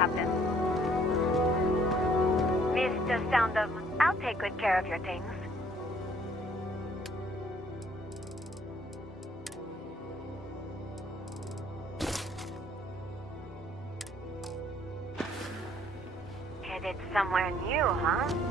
Captain. Mr. Soundom, I'll take good care of your things. Headed somewhere new, huh?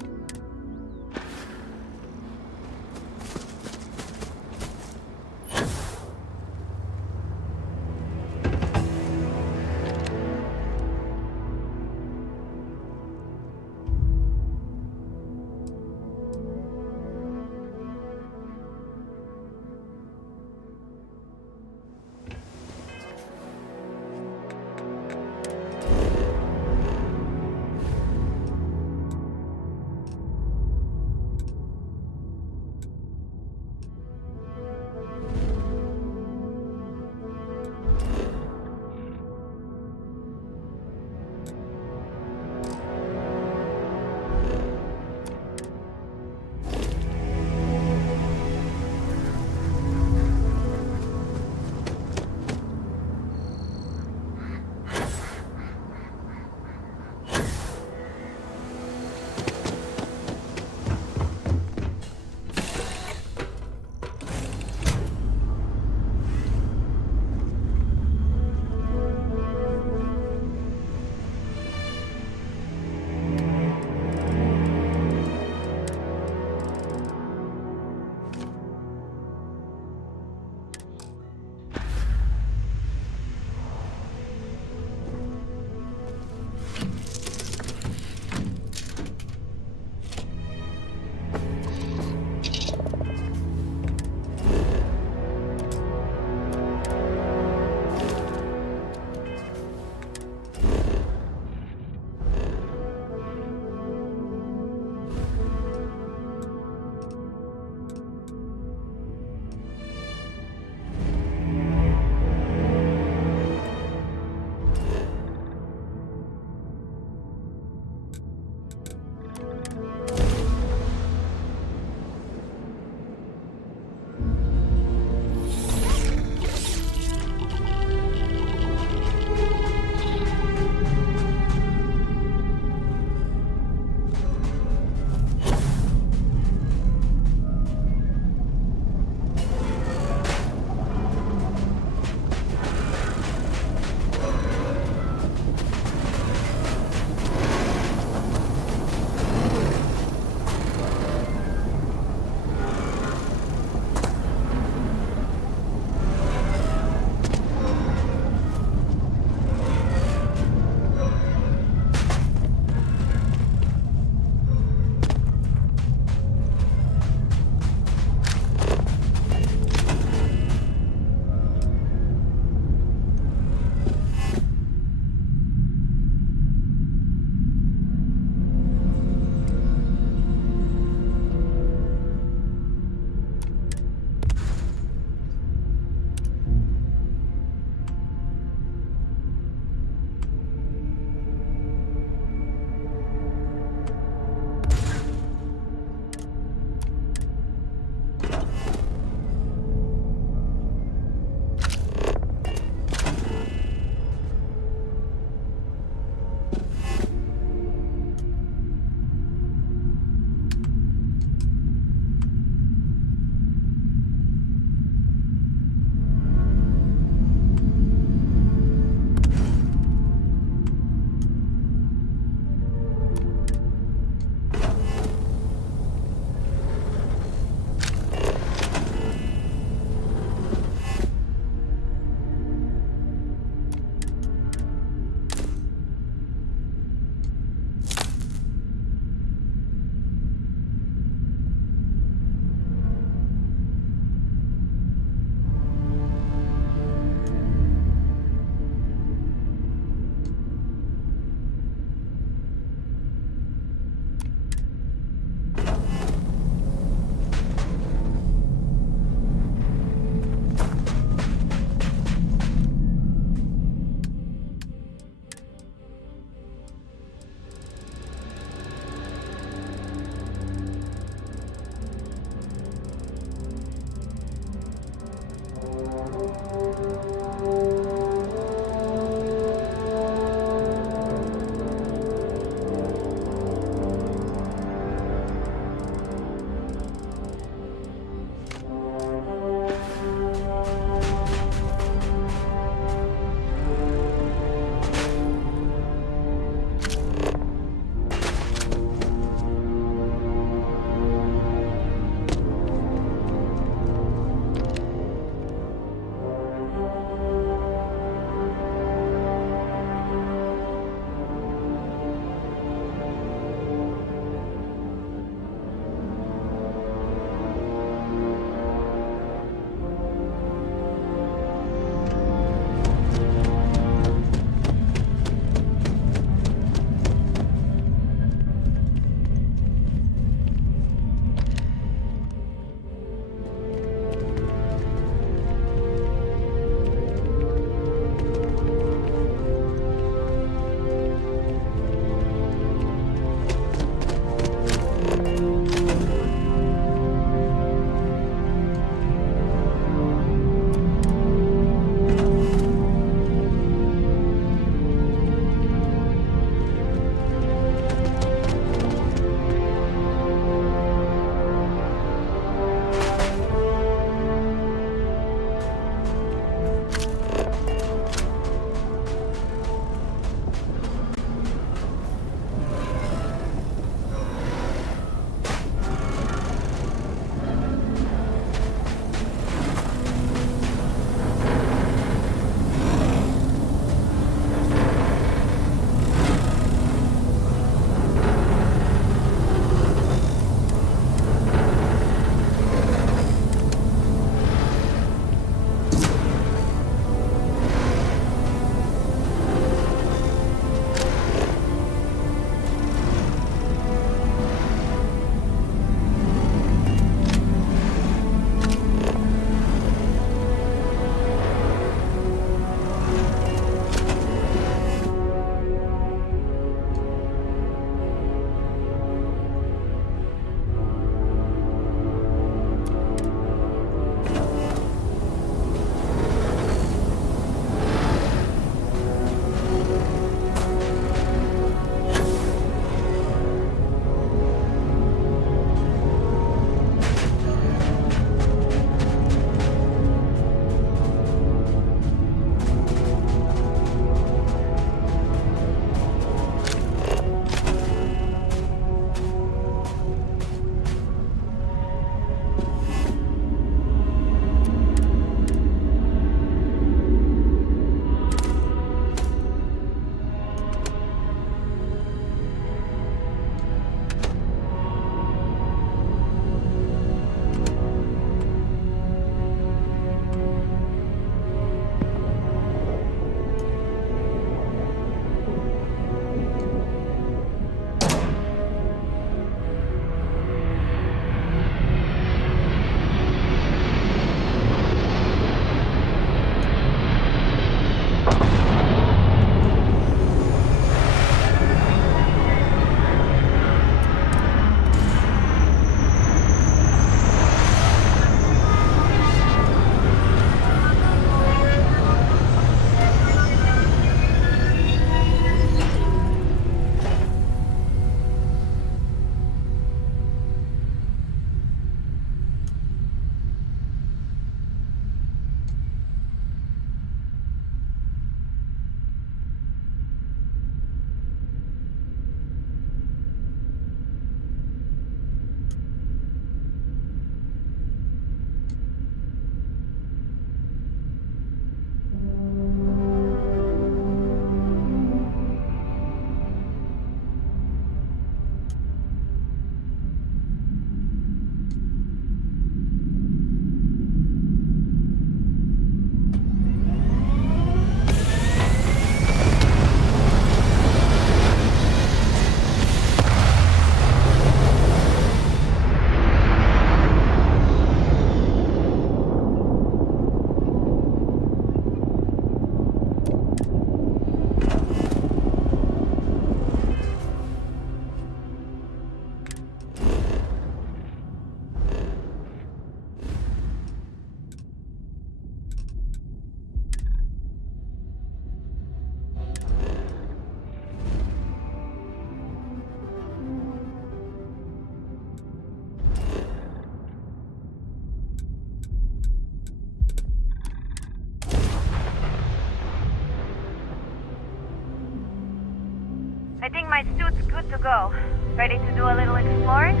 my suit's good to go. Ready to do a little exploring?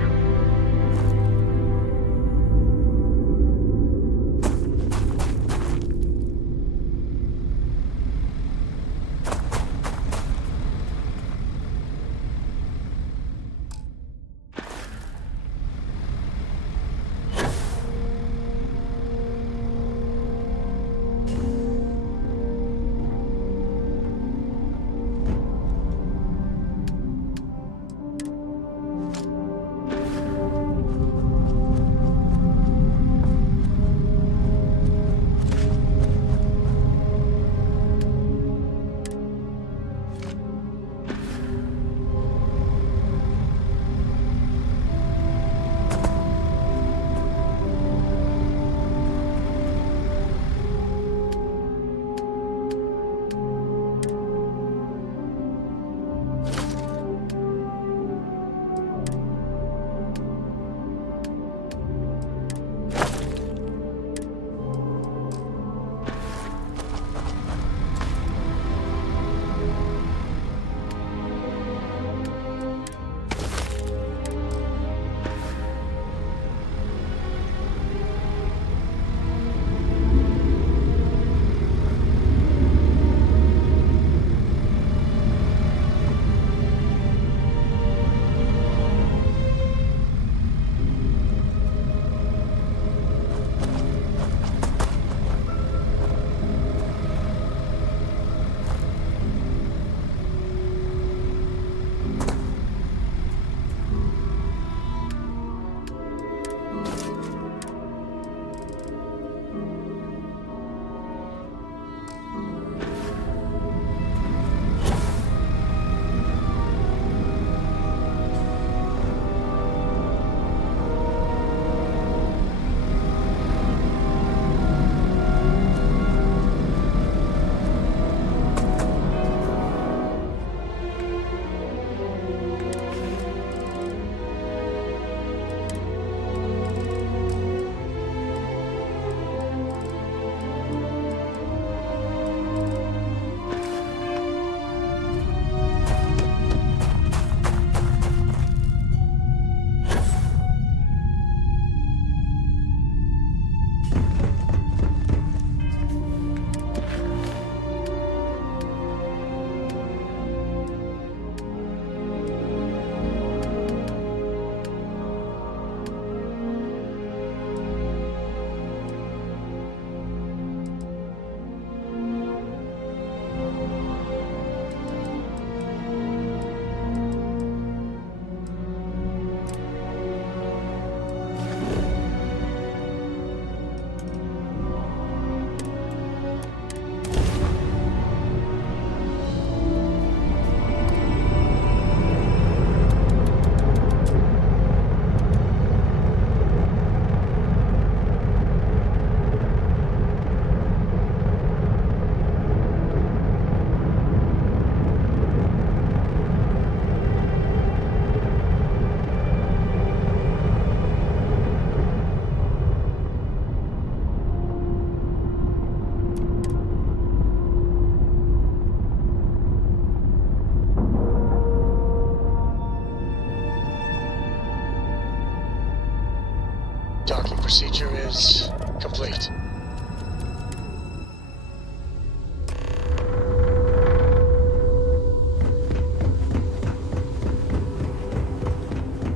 Docking procedure is complete.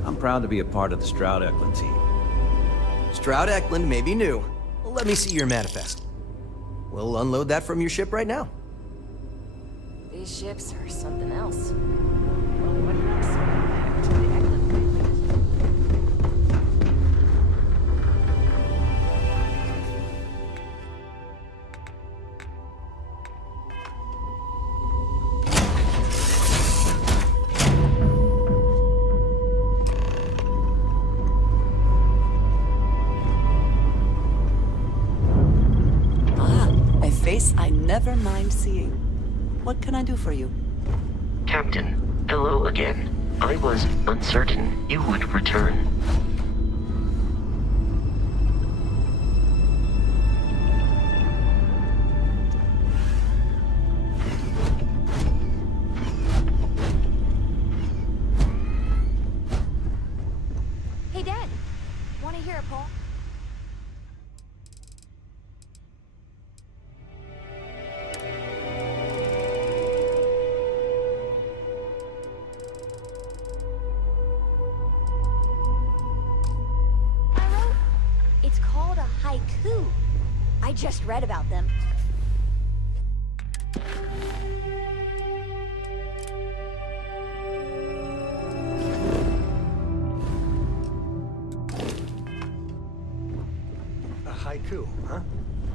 I'm proud to be a part of the Stroud-Eklund team. Stroud-Eklund may be new. Let me see your manifest. We'll unload that from your ship right now. These ships are something else. Well, what makes them back to the Eklund family? Face I never mind seeing. What can I do for you? Captain, hello again. I was uncertain you would return. I just read about them. A haiku, huh?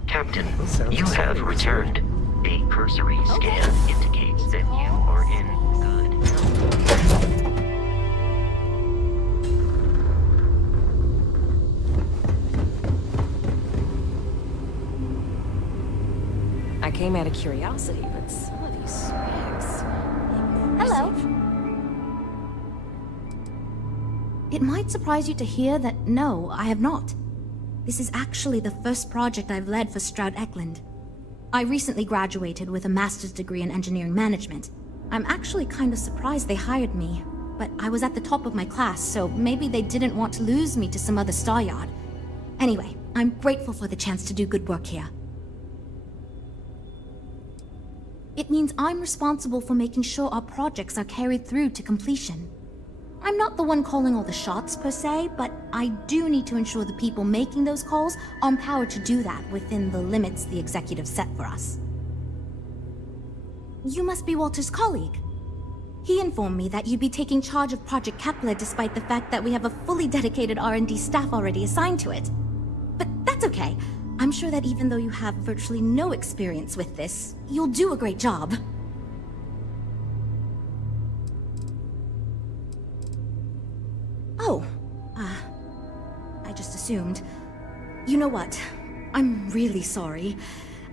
Captain, Sounds you have exciting. returned. A cursory scan indicates that you are in good health. I came out of curiosity, but some of these specs... Hello. It might surprise you to hear that no, I have not. This is actually the first project I've led for Stroud Eklund. I recently graduated with a master's degree in engineering management. I'm actually kind of surprised they hired me, but I was at the top of my class, so maybe they didn't want to lose me to some other star yard. Anyway, I'm grateful for the chance to do good work here. It means I'm responsible for making sure our projects are carried through to completion. I'm not the one calling all the shots per se, but I do need to ensure the people making those calls are empowered to do that within the limits the executive set for us. You must be Walter's colleague. He informed me that you'd be taking charge of Project Kepler despite the fact that we have a fully dedicated R&D staff already assigned to it. But that's okay. I'm sure that even though you have virtually no experience with this, you'll do a great job. Oh, I just assumed. You know what? I'm really sorry.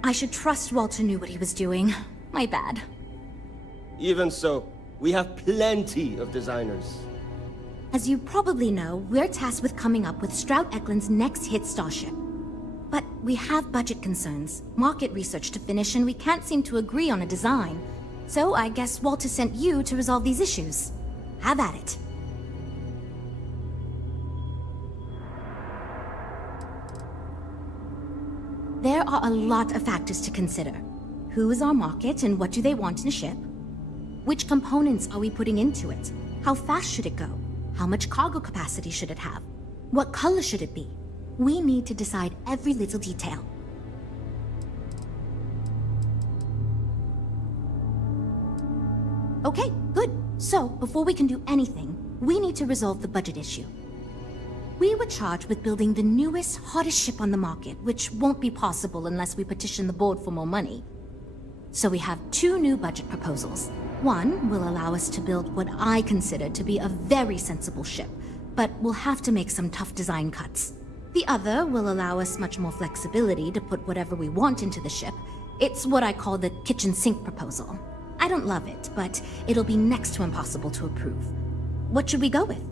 I should trust Walter knew what he was doing. My bad. Even so, we have plenty of designers. As you probably know, we're tasked with coming up with Stroud Eklund's next hit starship. But we have budget concerns, market research to finish, and we can't seem to agree on a design. So I guess Walter sent you to resolve these issues. Have at it. There are a lot of factors to consider. Who is our market and what do they want in a ship? Which components are we putting into it? How fast should it go? How much cargo capacity should it have? What color should it be? We need to decide every little detail. Okay, good. So, before we can do anything, we need to resolve the budget issue. We were charged with building the newest, hottest ship on the market, which won't be possible unless we petition the board for more money. So we have two new budget proposals. One will allow us to build what I consider to be a very sensible ship, but we'll have to make some tough design cuts. The other will allow us much more flexibility to put whatever we want into the ship. It's what I call the kitchen sink proposal. I don't love it, but it'll be next to impossible to approve. What should we go with?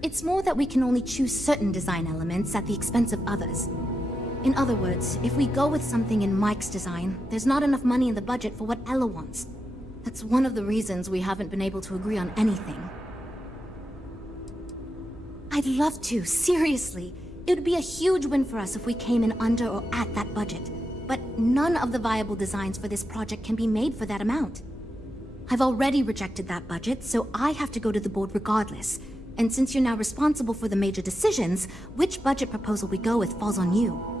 It's more that we can only choose certain design elements at the expense of others. In other words, if we go with something in Mike's design, there's not enough money in the budget for what Ella wants. That's one of the reasons we haven't been able to agree on anything. I'd love to, seriously. It would be a huge win for us if we came in under or at that budget. But none of the viable designs for this project can be made for that amount. I've already rejected that budget, so I have to go to the board regardless. And since you're now responsible for the major decisions, which budget proposal we go with falls on you.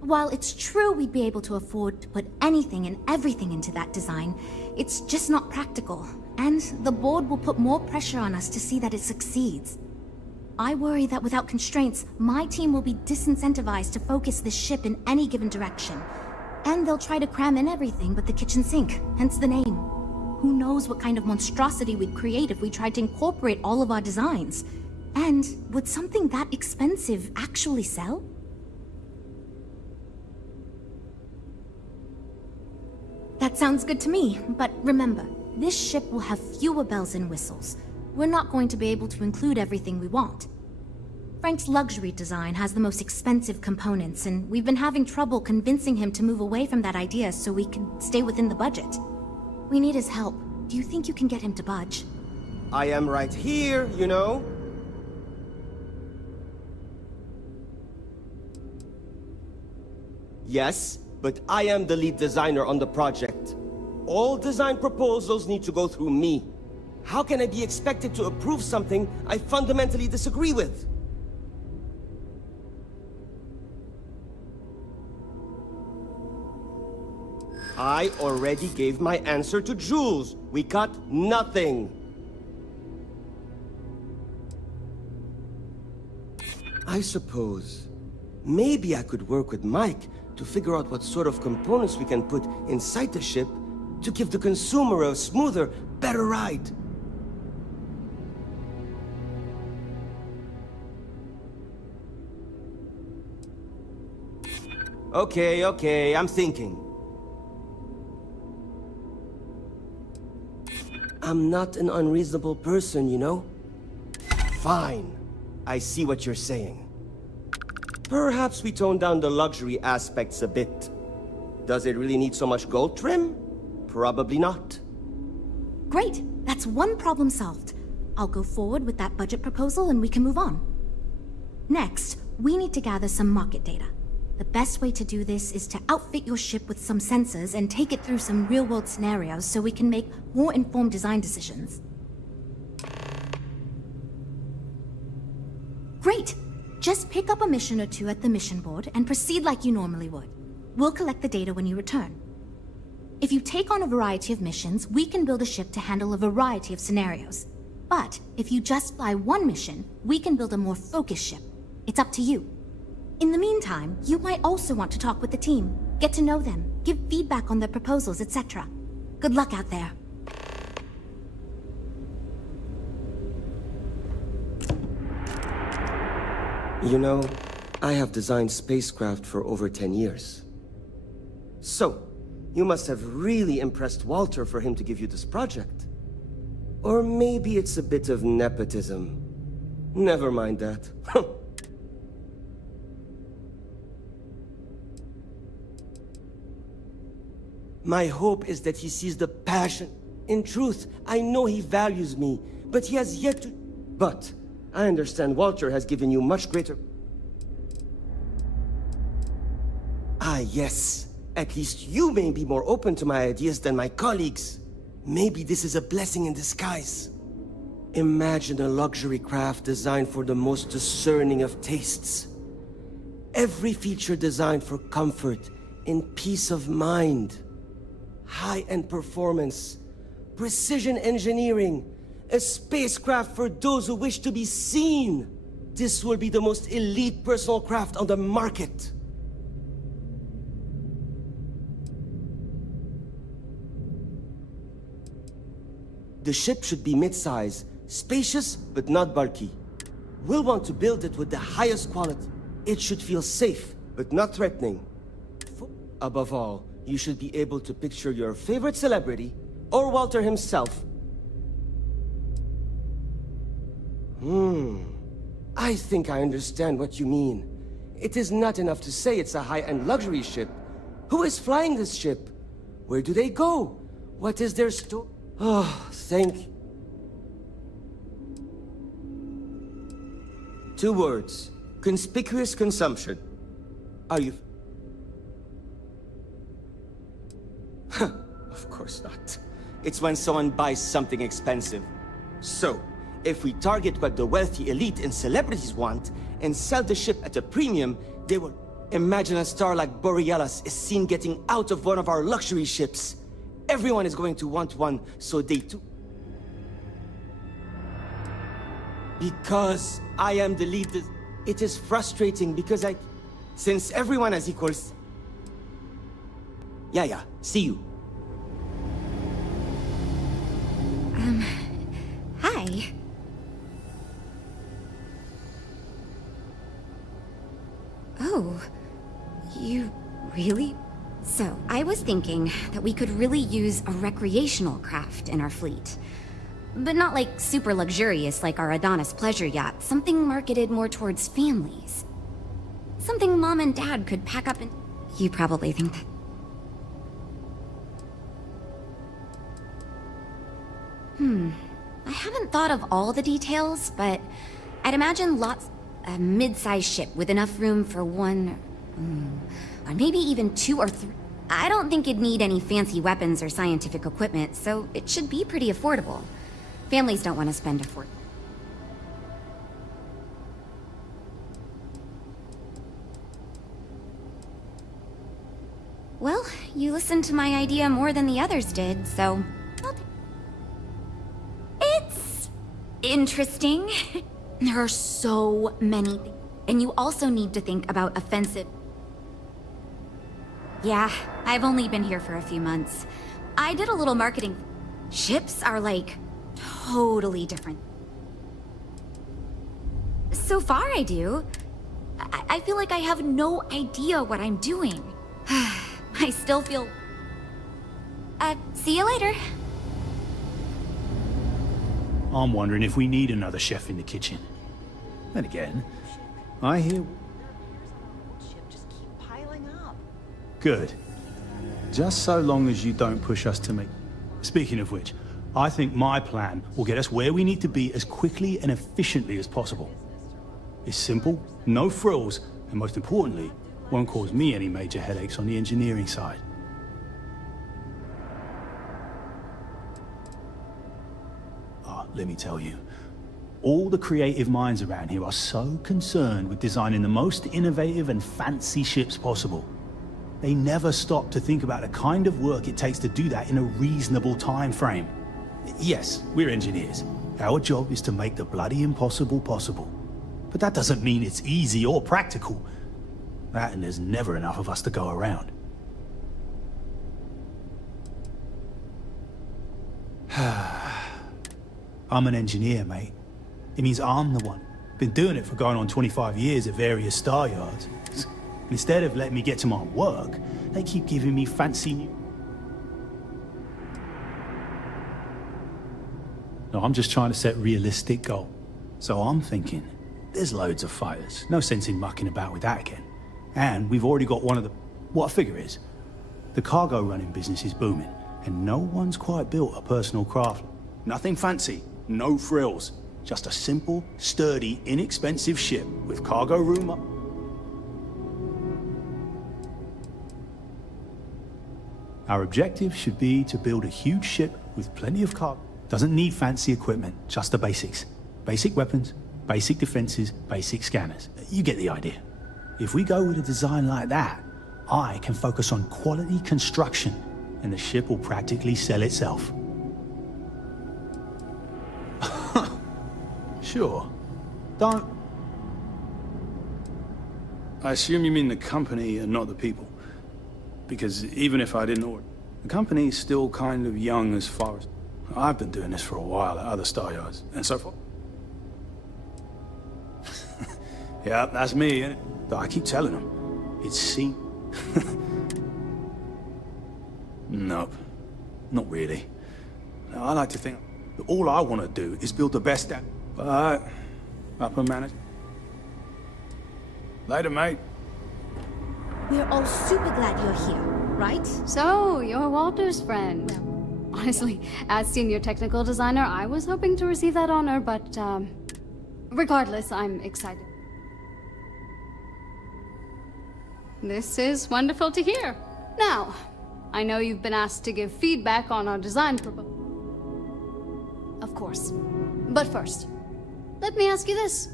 While it's true we'd be able to afford to put anything and everything into that design, it's just not practical, and the board will put more pressure on us to see that it succeeds. I worry that without constraints, my team will be disincentivized to focus this ship in any given direction. And they'll try to cram in everything but the kitchen sink, hence the name. Who knows what kind of monstrosity we'd create if we tried to incorporate all of our designs? And would something that expensive actually sell? That sounds good to me, but remember, this ship will have fewer bells and whistles. We're not going to be able to include everything we want. Frank's luxury design has the most expensive components, and we've been having trouble convincing him to move away from that idea so we can stay within the budget. We need his help. Do you think you can get him to budge? I am right here, you know? Yes, but I am the lead designer on the project. All design proposals need to go through me. How can I be expected to approve something I fundamentally disagree with? I already gave my answer to Jules. We got nothing. I suppose maybe I could work with Mike to figure out what sort of components we can put inside the ship to give the consumer a smoother, better ride. Okay, I'm thinking. I'm not an unreasonable person, you know? Fine. I see what you're saying. Perhaps we tone down the luxury aspects a bit. Does it really need so much gold trim? Probably not. Great, that's one problem solved. I'll go forward with that budget proposal and we can move on. Next, we need to gather some market data. The best way to do this is to outfit your ship with some sensors and take it through some real-world scenarios so we can make more informed design decisions. Great! Just pick up a mission or two at the mission board and proceed like you normally would. We'll collect the data when you return. If you take on a variety of missions, we can build a ship to handle a variety of scenarios. But if you just fly one mission, we can build a more focused ship. It's up to you. In the meantime, you might also want to talk with the team, get to know them, give feedback on their proposals, etc. Good luck out there. You know, I have designed spacecraft for over 10 years. So, you must have really impressed Walter for him to give you this project. Or maybe it's a bit of nepotism. Never mind that. My hope is that he sees the passion. In truth, I know he values me, but he has yet to... But I understand Walter has given you much greater... Ah, yes. At least you may be more open to my ideas than my colleagues. Maybe this is a blessing in disguise. Imagine a luxury craft designed for the most discerning of tastes. Every feature designed for comfort and peace of mind. High-end performance, precision engineering, a spacecraft for those who wish to be seen. This will be the most elite personal craft on the market. The ship should be mid-size, spacious but not bulky. We'll want to build it with the highest quality. It should feel safe but not threatening. Above all, you should be able to picture your favorite celebrity, or Walter himself. I think I understand what you mean. It is not enough to say it's a high-end luxury ship. Who is flying this ship? Where do they go? What is their story? Oh, thank you. 2 words. Conspicuous consumption. Are you... Of course not. It's when someone buys something expensive. So, if we target what the wealthy elite and celebrities want, and sell the ship at a premium, they will... Imagine a star like Borealis is seen getting out of one of our luxury ships. Everyone is going to want one, so they too... Because I am the lead... It is frustrating because since everyone has equals... Yeah, see you. Hi. Oh, you really? So, I was thinking that we could really use a recreational craft in our fleet. But not like super luxurious like our Adonis pleasure yacht, something marketed more towards families. Something Mom and Dad could pack up and... You probably think that... I haven't thought of all the details, but I'd imagine a mid-sized ship with enough room for one Or maybe even 2 or 3. I don't think it'd need any fancy weapons or scientific equipment, so it should be pretty affordable. Families don't want to spend a fortune. Well, you listened to my idea more than the others did, so... It's... interesting. There are so many things. And you also need to think about offensive... Yeah, I've only been here for a few months. I did a little marketing. Ships are, like, totally different. So far, I do. I feel like I have no idea what I'm doing. I still feel... see you later. I'm wondering if we need another chef in the kitchen. Then again, I hear... Just keep piling up. Good. Just so long as you don't push us to make... Speaking of which, I think my plan will get us where we need to be as quickly and efficiently as possible. It's simple, no frills, and most importantly, won't cause me any major headaches on the engineering side. Let me tell you, all the creative minds around here are so concerned with designing the most innovative and fancy ships possible. They never stop to think about the kind of work it takes to do that in a reasonable time frame. Yes, we're engineers. Our job is to make the bloody impossible possible. But that doesn't mean it's easy or practical. That and there's never enough of us to go around. I'm an engineer, mate. It means I'm the one. Been doing it for going on 25 years at various star yards. Instead of letting me get to my work, they keep giving me fancy new... No, I'm just trying to set realistic goals. So I'm thinking, there's loads of fighters. No sense in mucking about with that again. And we've already got one of the... What I figure is, the cargo running business is booming, and no one's quite built a personal craft. Nothing fancy. No frills, just a simple, sturdy, inexpensive ship with cargo room up. Our objective should be to build a huge ship with plenty of cargo. Doesn't need fancy equipment, just the basics. Basic weapons, basic defenses, basic scanners. You get the idea. If we go with a design like that, I can focus on quality construction, and the ship will practically sell itself. Sure. Don't... I assume you mean the company and not the people. Because even if I didn't order, the company's still kind of young as far as... I've been doing this for a while at other star yards, and so forth. Yeah, that's me, innit? I keep telling them. It's seen... Nope. Not really. I like to think that all I want to do is build the best at... But... upper management. Later, mate. We're all super glad you're here, right? So, you're Walter's friend. Well, honestly, as senior technical designer, I was hoping to receive that honor, but, regardless, I'm excited. This is wonderful to hear. Now, I know you've been asked to give feedback on our design proposal. Of course. But first, let me ask you this.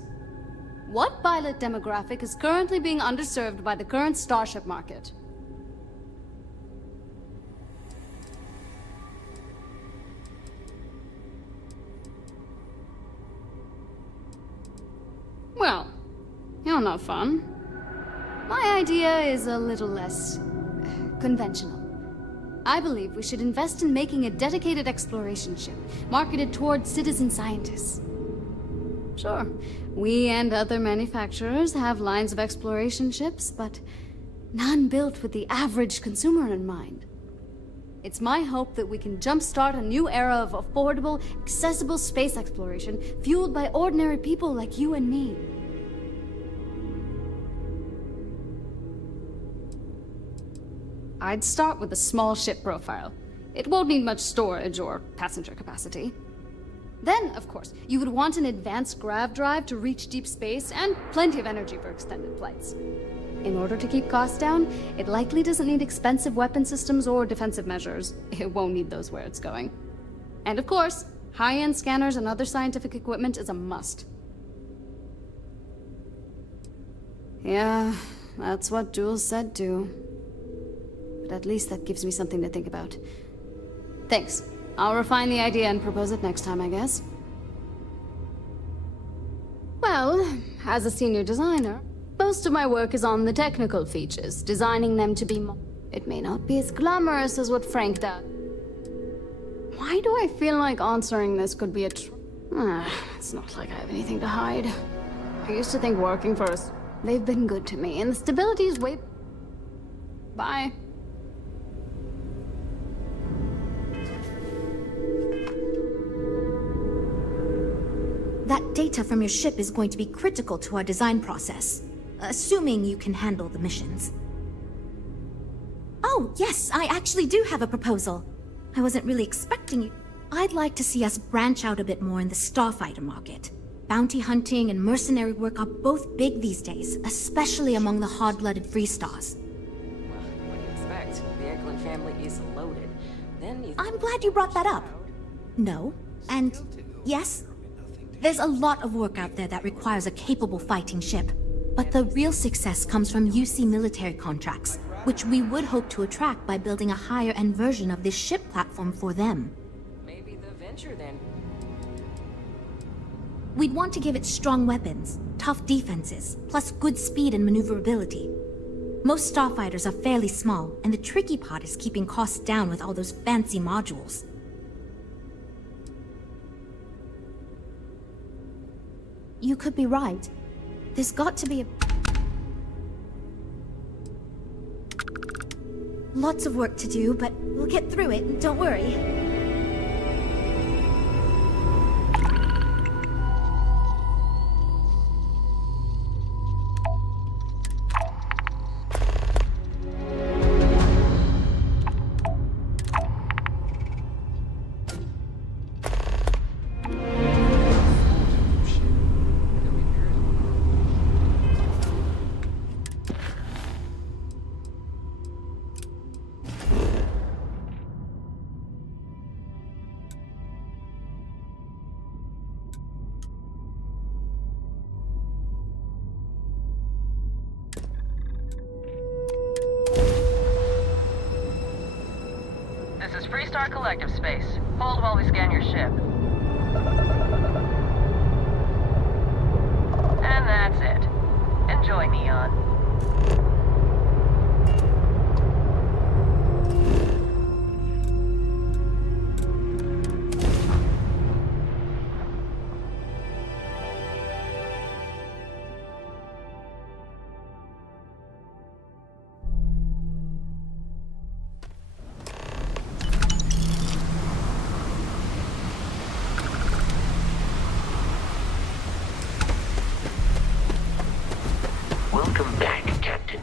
What pilot demographic is currently being underserved by the current starship market? Well, you're not fun. My idea is a little less conventional. I believe we should invest in making a dedicated exploration ship, marketed towards citizen scientists. Sure, we and other manufacturers have lines of exploration ships, but none built with the average consumer in mind. It's my hope that we can jumpstart a new era of affordable, accessible space exploration, fueled by ordinary people like you and me. I'd start with a small ship profile. It won't need much storage or passenger capacity. Then, of course, you would want an advanced grav drive to reach deep space and plenty of energy for extended flights. In order to keep costs down, it likely doesn't need expensive weapon systems or defensive measures. It won't need those where it's going. And of course, high-end scanners and other scientific equipment is a must. Yeah, that's what Jules said too. But at least that gives me something to think about. Thanks. I'll refine the idea and propose it next time, I guess. Well, as a senior designer, most of my work is on the technical features, designing them to be It may not be as glamorous as what Frank does. Why do I feel like answering this could be it's not like I have anything to hide. I used to think working for us. They've been good to me, and the stability is way... Bye. That data from your ship is going to be critical to our design process, assuming you can handle the missions. Oh, yes, I actually do have a proposal. I wasn't really expecting you. I'd like to see us branch out a bit more in the starfighter market. Bounty hunting and mercenary work are both big these days, especially among the hard-blooded Freestars. Well, what do you expect? The Eklund family is loaded. Then I'm glad you brought that up. No, and yes, there's a lot of work out there that requires a capable fighting ship. But the real success comes from UC military contracts, which we would hope to attract by building a higher-end version of this ship platform for them. Maybe the Venture then. We'd want to give it strong weapons, tough defenses, plus good speed and maneuverability. Most starfighters are fairly small, and the tricky part is keeping costs down with all those fancy modules. You could be right. There's got to be a... Lots of work to do, but we'll get through it, don't worry. This is Freestar Collective Space. Hold while we scan your ship. And that's it. Enjoy, Neon. Welcome back, Captain.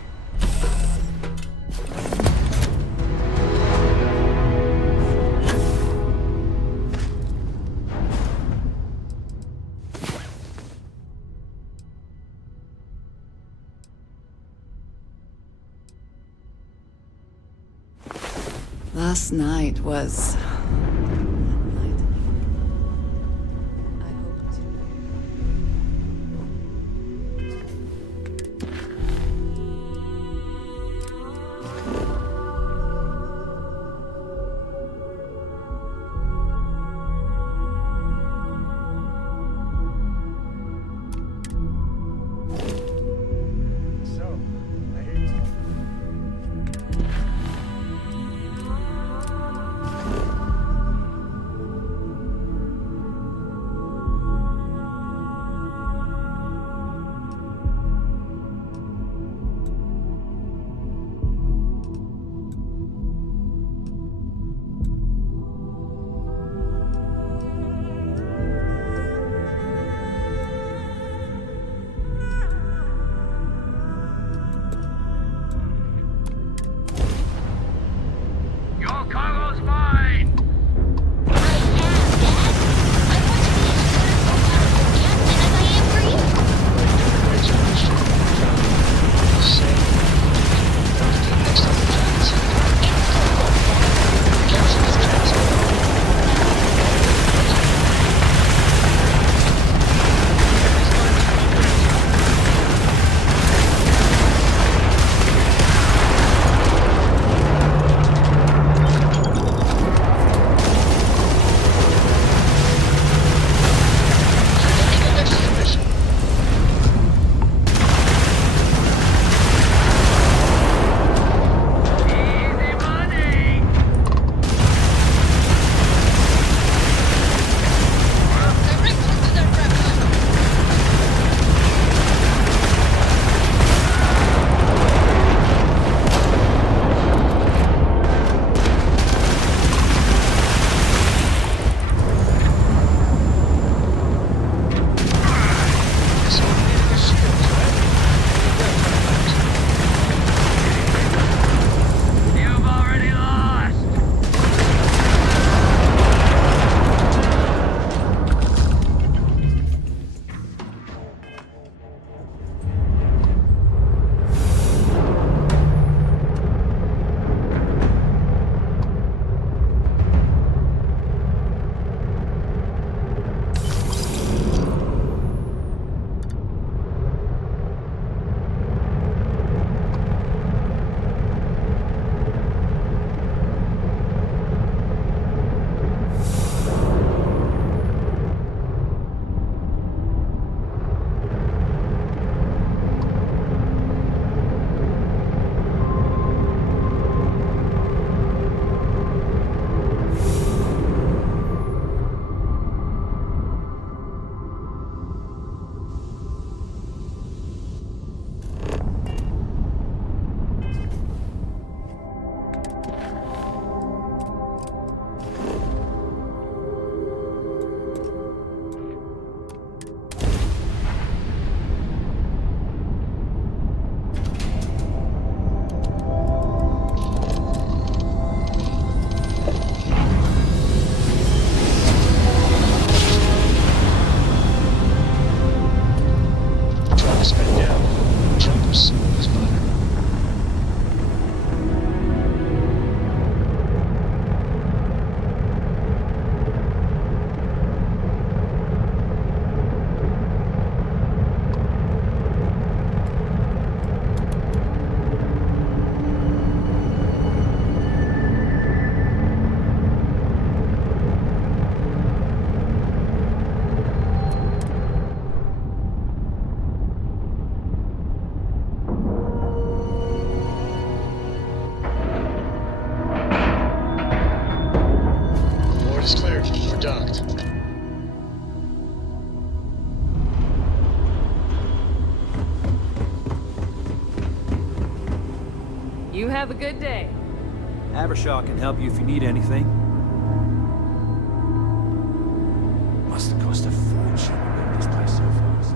Last night was... You have a good day. Avershaw can help you if you need anything. Must have cost a fortune to build this place so fast.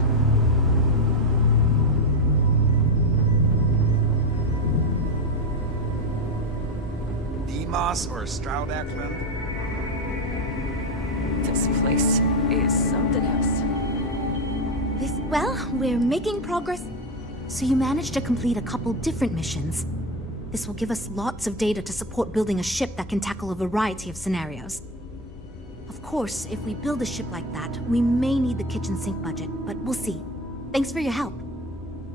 Demos or Stroud Ackland? This place is something else. Well, we're making progress. So you managed to complete a couple different missions. This will give us lots of data to support building a ship that can tackle a variety of scenarios. Of course, if we build a ship like that, we may need the kitchen sink budget, but we'll see. Thanks for your help.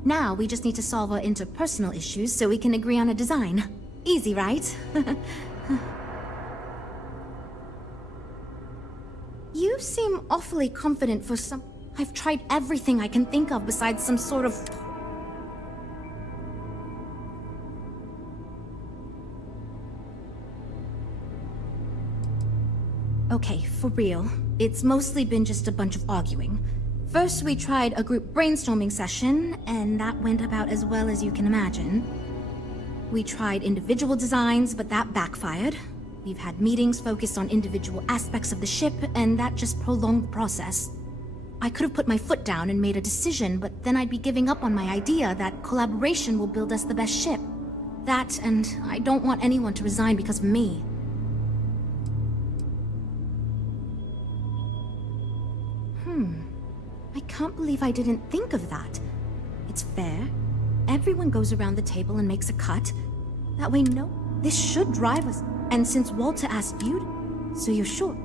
Now, we just need to solve our interpersonal issues so we can agree on a design. Easy, right? You seem awfully confident for some... I've tried everything I can think of besides some sort of... Okay, for real. It's mostly been just a bunch of arguing. First, we tried a group brainstorming session, and that went about as well as you can imagine. We tried individual designs, but that backfired. We've had meetings focused on individual aspects of the ship, and that just prolonged the process. I could have put my foot down and made a decision, but then I'd be giving up on my idea that collaboration will build us the best ship. That, and I don't want anyone to resign because of me. I can't believe I didn't think of that. It's fair. Everyone goes around the table and makes a cut. That way, no, this should drive us. And since Walter asked you to, so you're sure.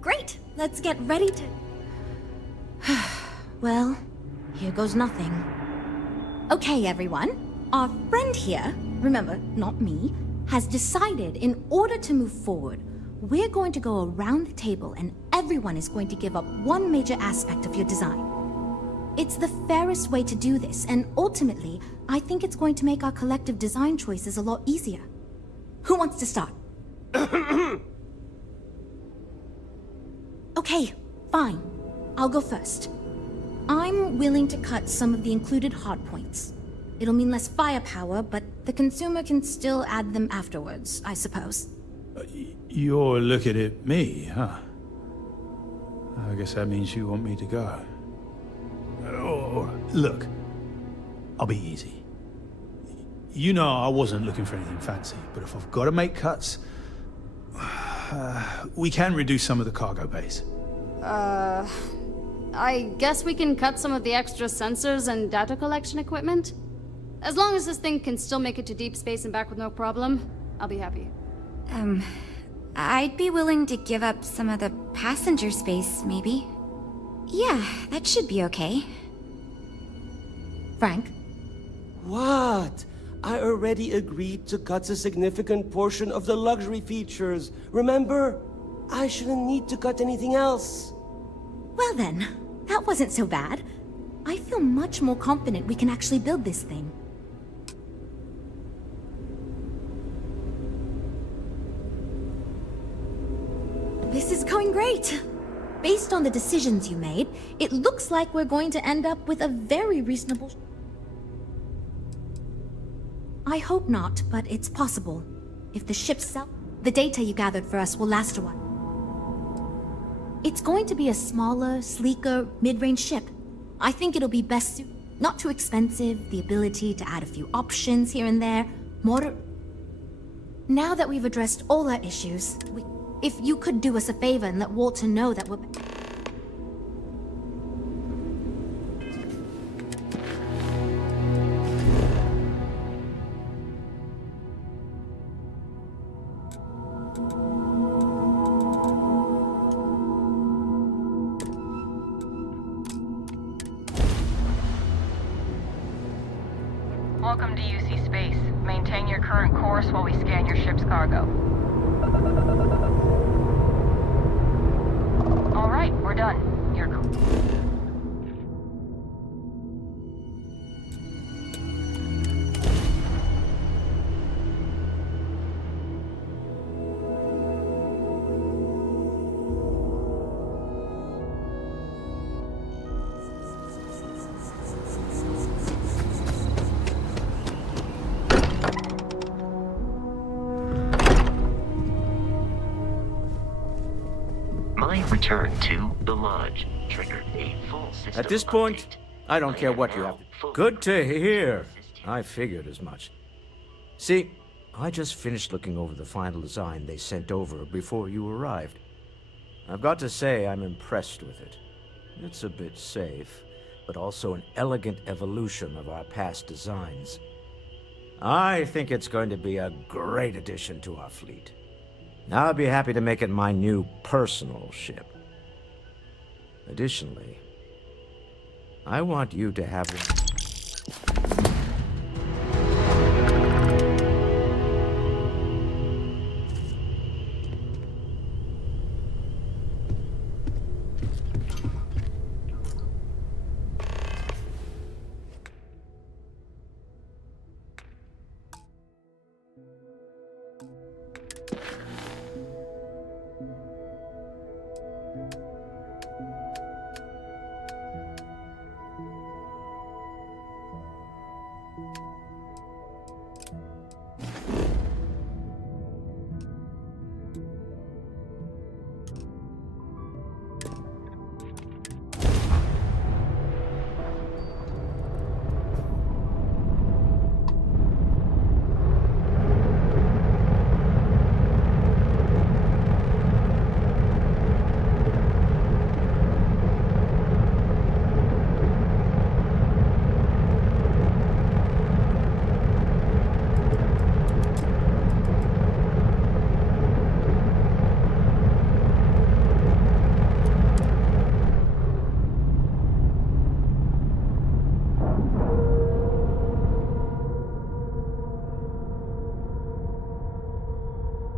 Great, let's get ready to... Well, here goes nothing. Okay, everyone. Our friend here, remember, not me, has decided in order to move forward, we're going to go around the table and everyone is going to give up one major aspect of your design. It's the fairest way to do this, and ultimately, I think it's going to make our collective design choices a lot easier. Who wants to start? Okay, fine. I'll go first. I'm willing to cut some of the included hardpoints. It'll mean less firepower, but the consumer can still add them afterwards, I suppose. You're looking at me, huh? I guess that means you want me to go. Oh, look, I'll be easy. You know I wasn't looking for anything fancy, but if I've got to make cuts, we can reduce some of the cargo bays. I guess we can cut some of the extra sensors and data collection equipment? As long as this thing can still make it to deep space and back with no problem, I'll be happy. I'd be willing to give up some of the passenger space, maybe. Yeah, that should be okay. Frank? What? I already agreed to cut a significant portion of the luxury features. Remember? I shouldn't need to cut anything else. Well then, that wasn't so bad. I feel much more confident we can actually build this thing. This is going great. Based on the decisions you made, it looks like we're going to end up with a very reasonable... I hope not, but it's possible. If the ship sells, the data you gathered for us will last a while. It's going to be a smaller, sleeker, mid-range ship. I think it'll be best suited. Not too expensive, the ability to add a few options here and there, Now that we've addressed all our issues, if you could do us a favor and let Walter know that we're... Welcome to UC Space. Maintain your current course while we scan your ship's cargo. All right, we're done. You're... Return to the lodge. Trigger a full system At this point, update. I don't care what you have. Good to hear. I figured as much. See, I just finished looking over the final design they sent over before you arrived. I've got to say I'm impressed with it. It's a bit safe, but also an elegant evolution of our past designs. I think it's going to be a great addition to our fleet. I'll be happy to make it my new personal ship. Additionally, I want you to have one.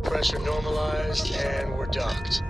Pressure normalized, and we're docked.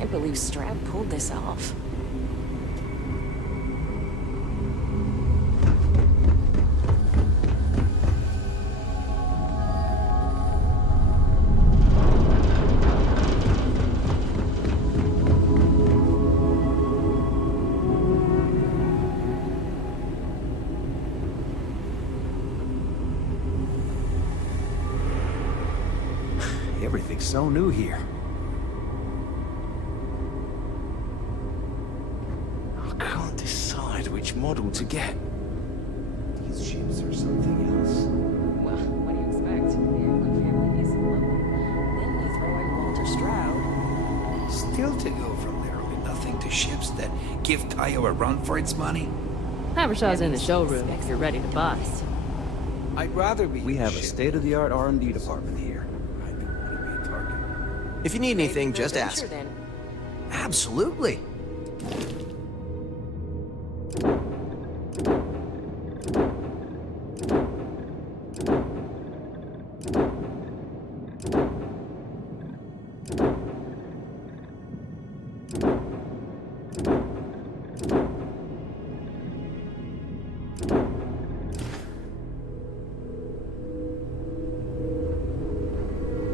can't believe Stroud pulled this off. Everything's so new here. I can't decide which model to get. These ships are something else. Well, what do you expect? The Eklund family is alone. Then you throw in Walter Stroud. Still to go from literally nothing to ships that give Tayo a run for its money. Habershaw's in the showroom if you're ready to buy. I'd rather be. We have a state-of-the-art R&D department here. If you need anything, just Sure, ask. then. Absolutely.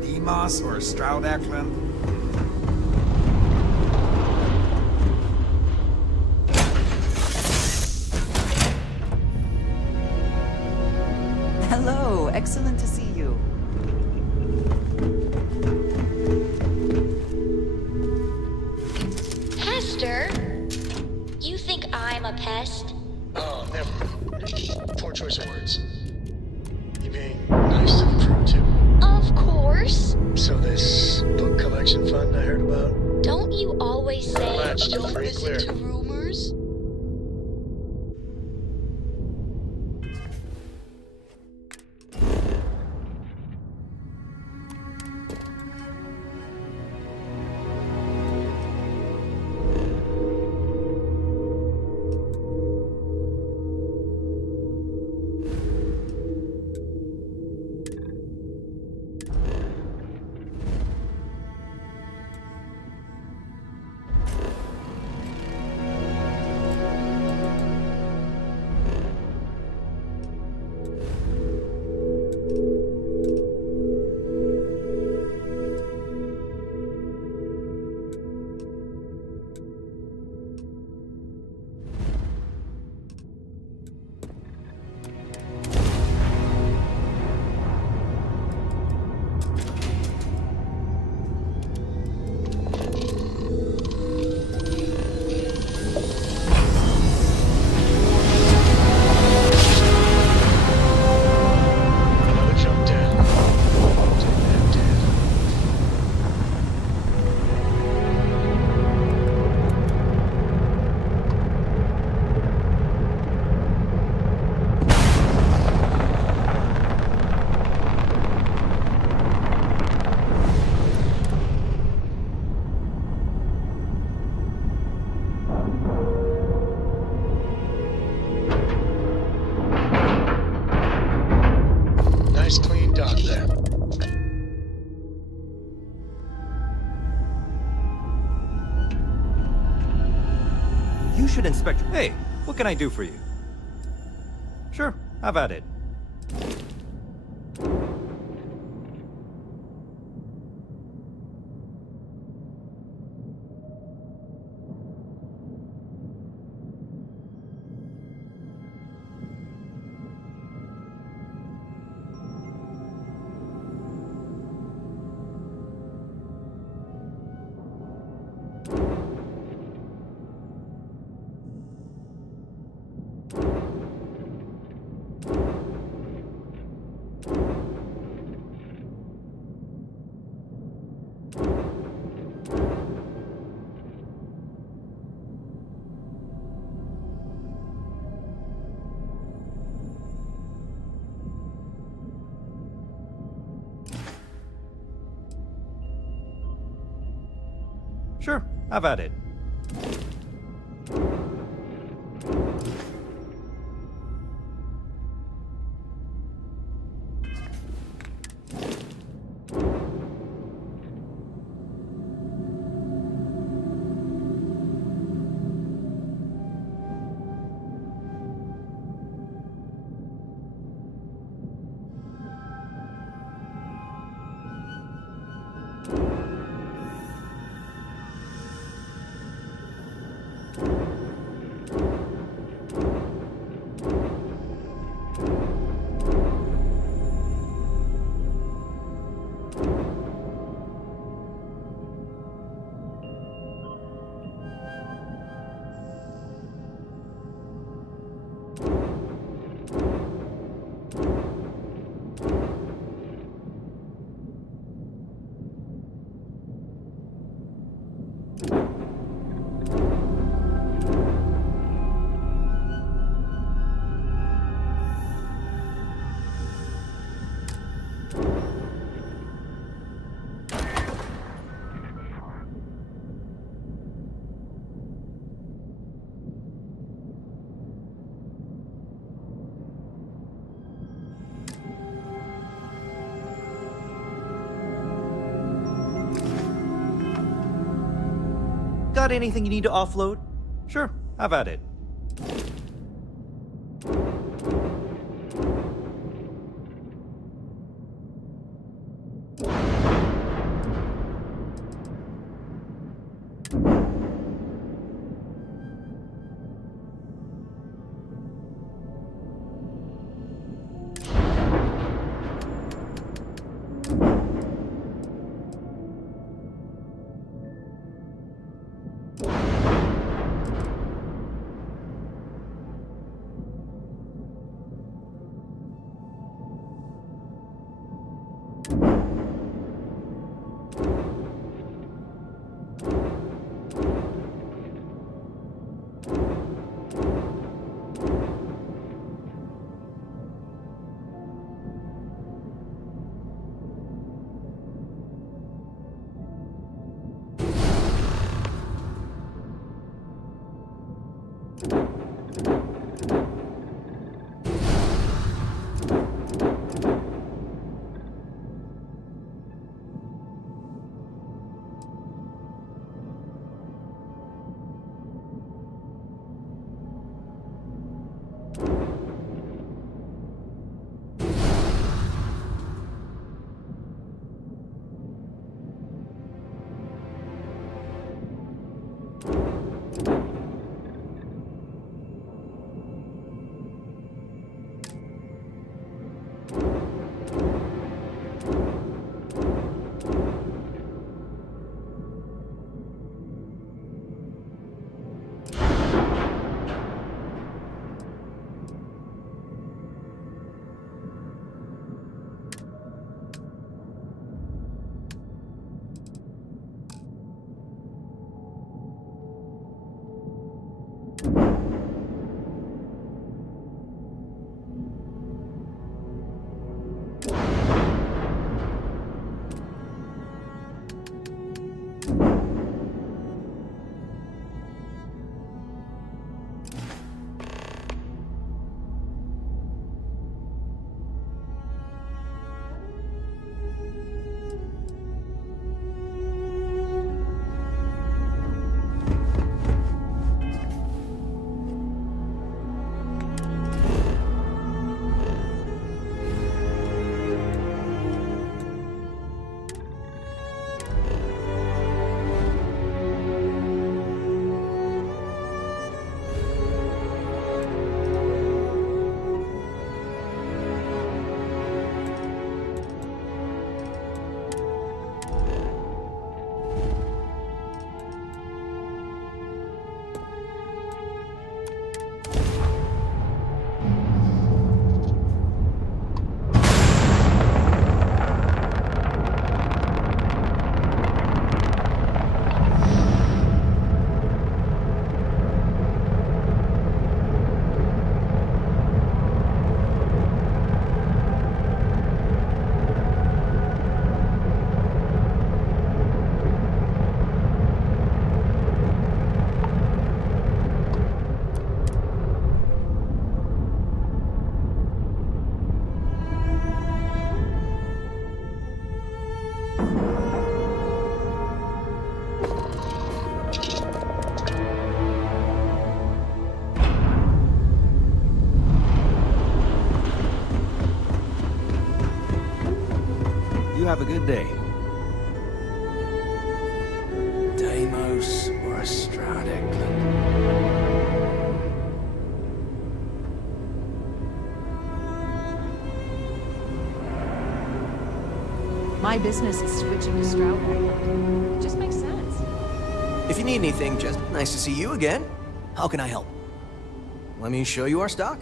Demas or Stroud Eklund? Hello, excellent to see you. Pastor? You think I'm a pest? Oh, never. Poor choice of words. You being nice to the crew, too. Of course. So this book collection fund I heard about? Don't you always say, Latched and don't free listen clear. to rumors? Another jump down. Take that, Dad. Nice clean dock there. You should inspect. Hey, what can I do for you? Sure, have at it. Sure, have at it. got anything you need to offload? Sure, have at it. You have a good day. Deimos or Strahd Eklund? My business is switching to Starfield. Just makes sense. If you need anything, just nice to see you again. How can I help? Let me show you our stock.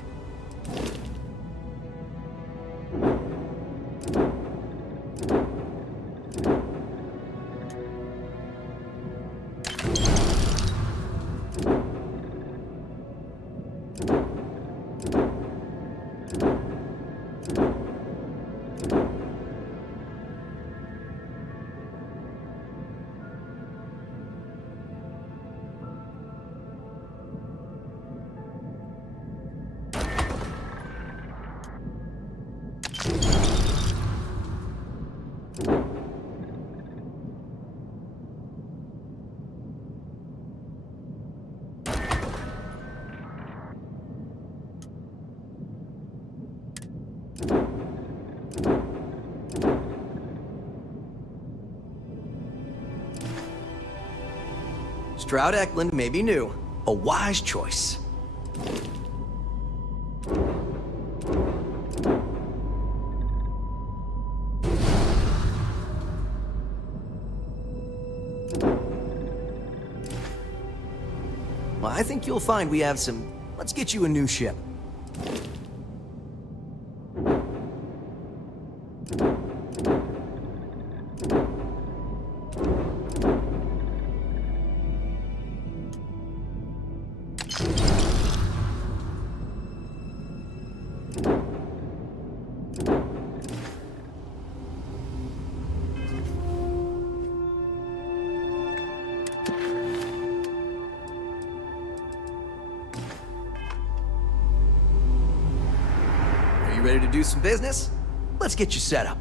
Stroud Eklund may be new. A wise choice. Well, I think you'll find we have some... Let's get you a new ship. Ready to do some business? Let's get you set up.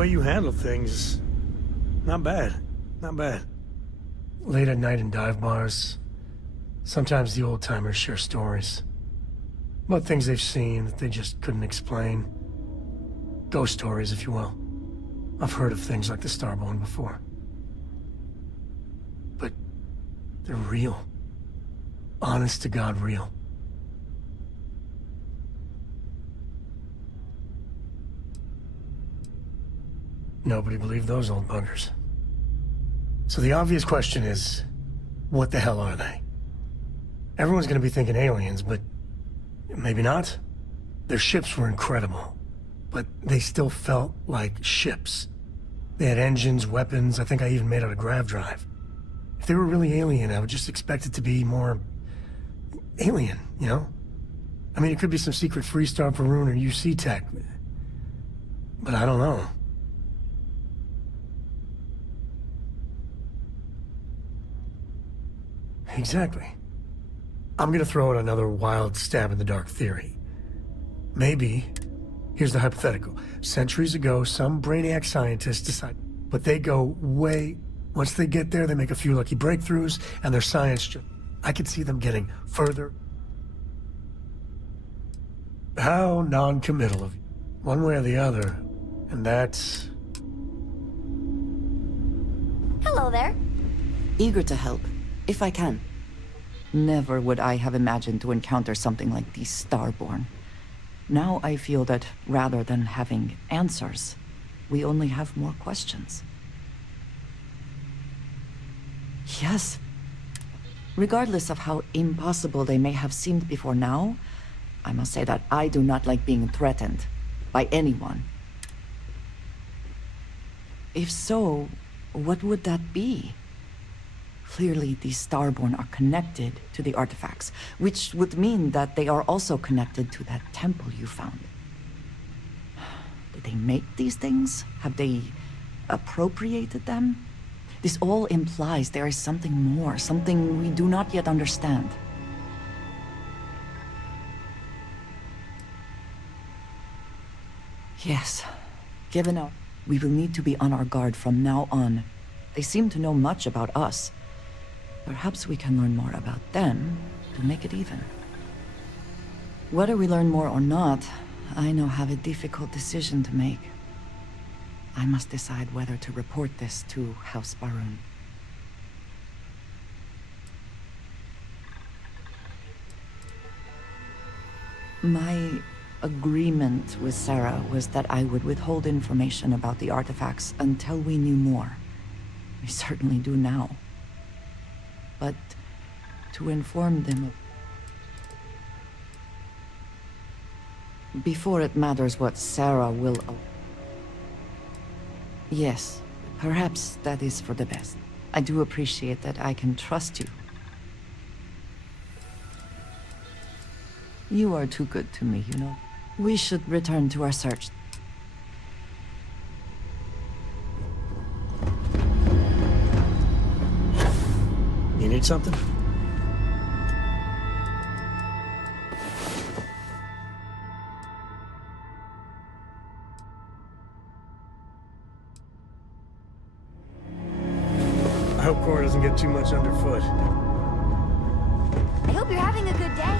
way you handle things, not bad. Not bad. Late at night in dive bars, sometimes the old-timers share stories. About things they've seen that they just couldn't explain. Ghost stories, if you will. I've heard of things like the Starborn before. But they're real. Honest to God real. Nobody believed those old buggers. So the obvious question is, what the hell are they? Everyone's gonna be thinking aliens, but maybe not. Their ships were incredible, but they still felt like ships. They had engines, weapons, I think I even made out a grav drive. If they were really alien, I would just expect it to be more alien, you know? I mean, it could be some secret Freestar Varun or UC tech, but I don't know. Exactly. I'm gonna throw out another wild stab-in-the-dark theory. Maybe, here's the hypothetical. Centuries ago, some brainiac scientists decide, but they go way... Once they get there, they make a few lucky breakthroughs, and their science I could see them getting further. How non-committal of you. One way or the other, and that's... Hello there. Eager to help, if I can. Never would I have imagined to encounter something like these Starborn. Now I feel that rather than having answers, we only have more questions. Yes. Regardless of how impossible they may have seemed before now, I must say that I do not like being threatened by anyone. If so, what would that be? Clearly, these Starborn are connected to the artifacts, which would mean that they are also connected to that temple you found. Did they make these things? Have they appropriated them? This all implies there is something more, something we do not yet understand. Yes. Given our... We will need to be on our guard from now on. They seem to know much about us. Perhaps we can learn more about them to make it even. Whether we learn more or not, I now have a difficult decision to make. I must decide whether to report this to House Barun. My agreement with Sarah was that I would withhold information about the artifacts until we knew more. We certainly do now. But to inform them of... Before it matters what Sarah will... Yes, perhaps that is for the best. I do appreciate that I can trust you. You are too good to me, you know. We should return to our search. You need something? I hope Cora doesn't get too much underfoot. I hope you're having a good day.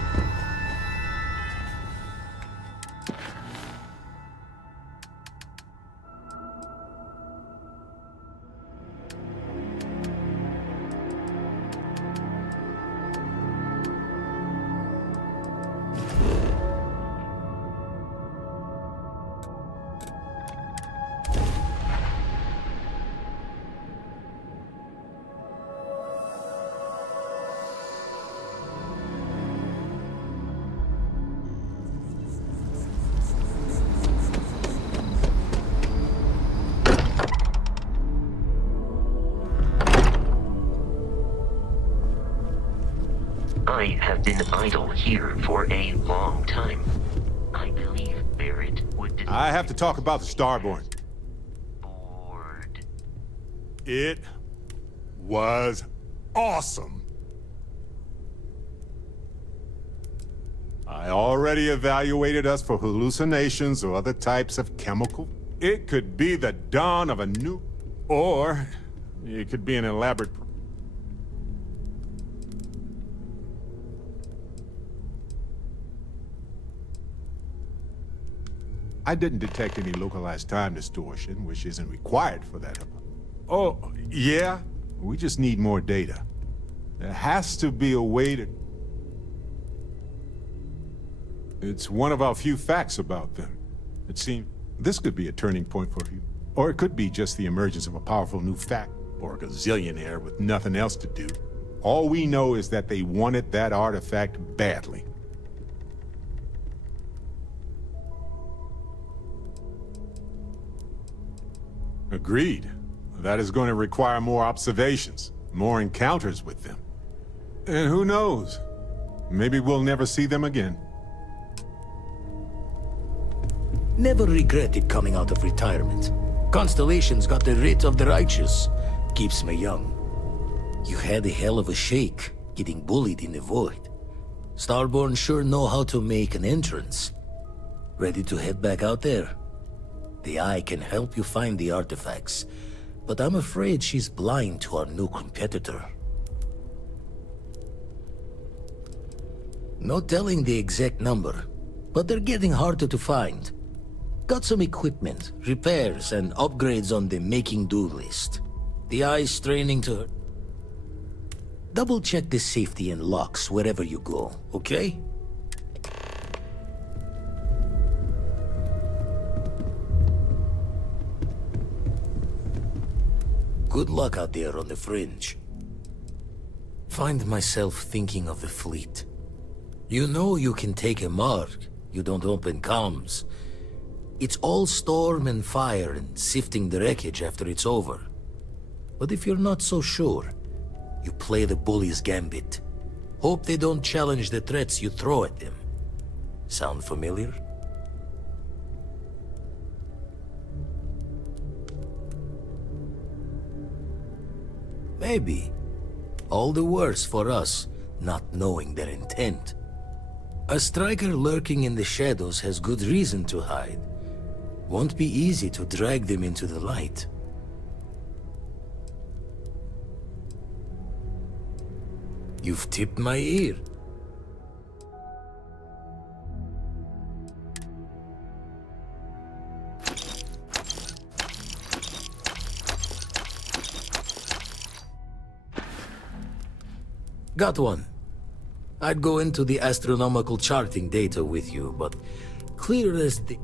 I have been idle here for a long time. I believe Barrett would... I have to talk about the Starborn. Bored. It was awesome. I already evaluated us for hallucinations or other types of chemical It could be the dawn of a new... Or it could be an elaborate... I didn't detect any localized time distortion, which isn't required for that. Oh, yeah? We just need more data. There has to be a way to... It's one of our few facts about them. It seems this could be a turning point for you. Or it could be just the emergence of a powerful new fact, or a gazillionaire with nothing else to do. All we know is that they wanted that artifact badly. Agreed. That is going to require more observations, more encounters with them. And who knows? Maybe we'll never see them again. Never regretted coming out of retirement. Constellation's got the writ of the righteous. Keeps me young. You had a hell of a shake, getting bullied in the void. Starborn sure know how to make an entrance. Ready to head back out there? The Eye can help you find the artifacts, but I'm afraid she's blind to our new competitor. No telling the exact number, but they're getting harder to find. Got some equipment, repairs, and upgrades on the making-do list. The Eye's straining to... Double-check the safety and locks wherever you go, okay? Good luck out there on the fringe. Find myself thinking of the fleet. You know you can take a mark, you don't open comms. It's all storm and fire and sifting the wreckage after it's over. But if you're not so sure, you play the bully's gambit. Hope they don't challenge the threats you throw at them. Sound familiar? Maybe. All the worse for us, not knowing their intent. A striker lurking in the shadows has good reason to hide. Won't be easy to drag them into the light. You've tipped my ear. Got one. I'd go into the astronomical charting data with you, but clear as the...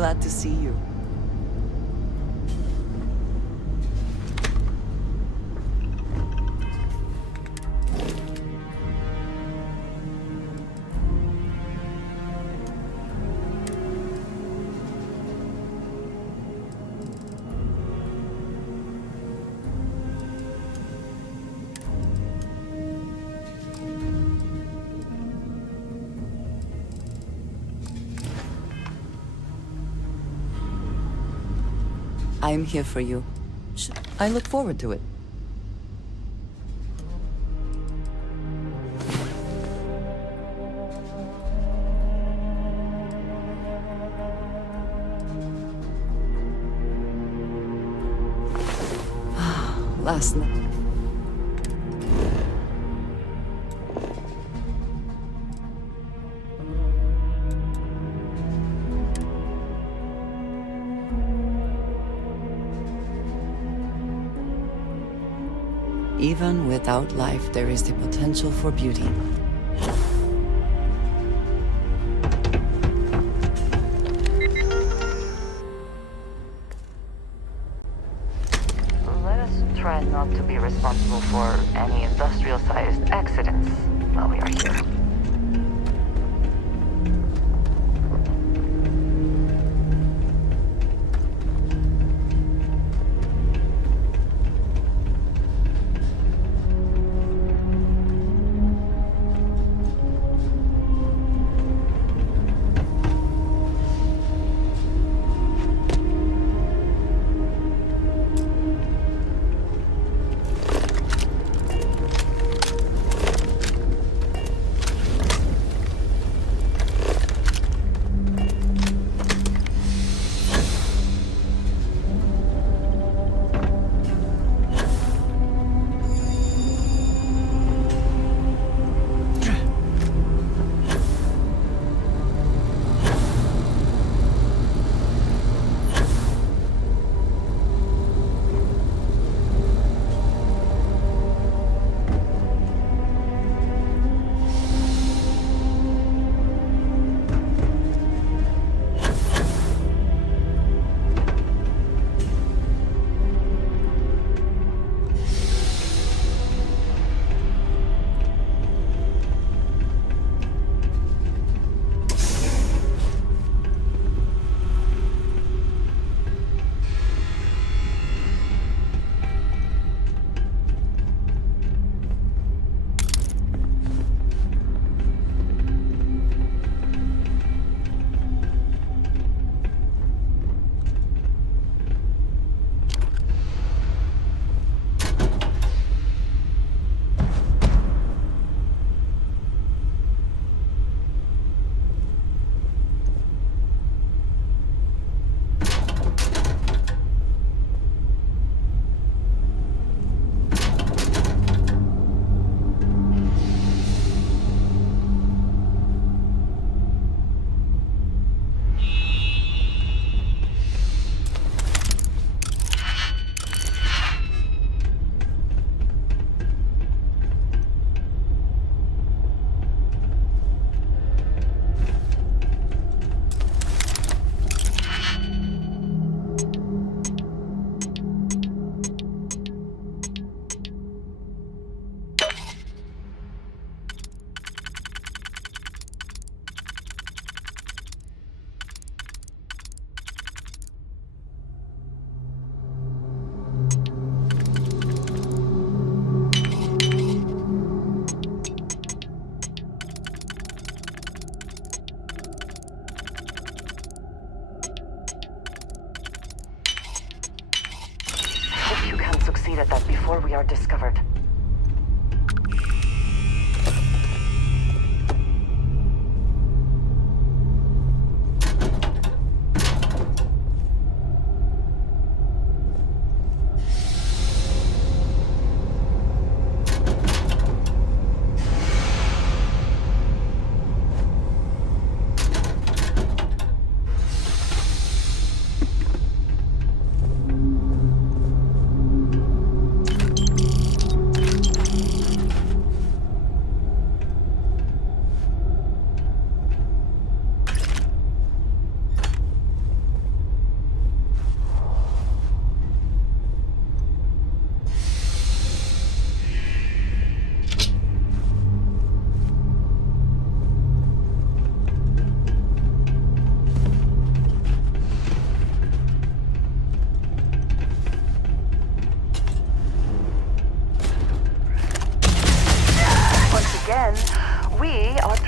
glad to see you. I'm here for you. I look forward to it. Last night. Even without life, there is the potential for beauty. Let us try not to be responsible for any industrial-sized accidents while we are here.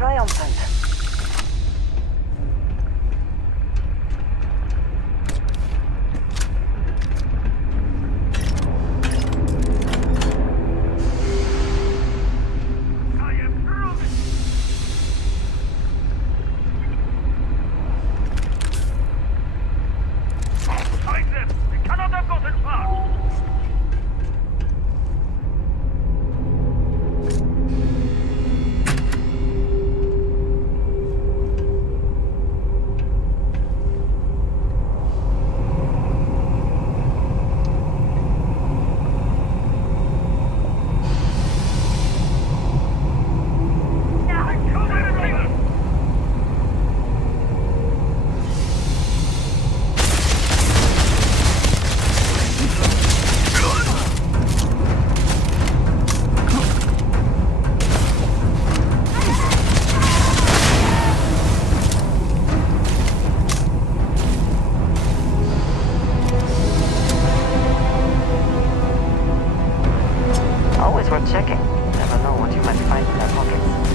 triumphant. Always worth checking. Never know what you might find in their pockets.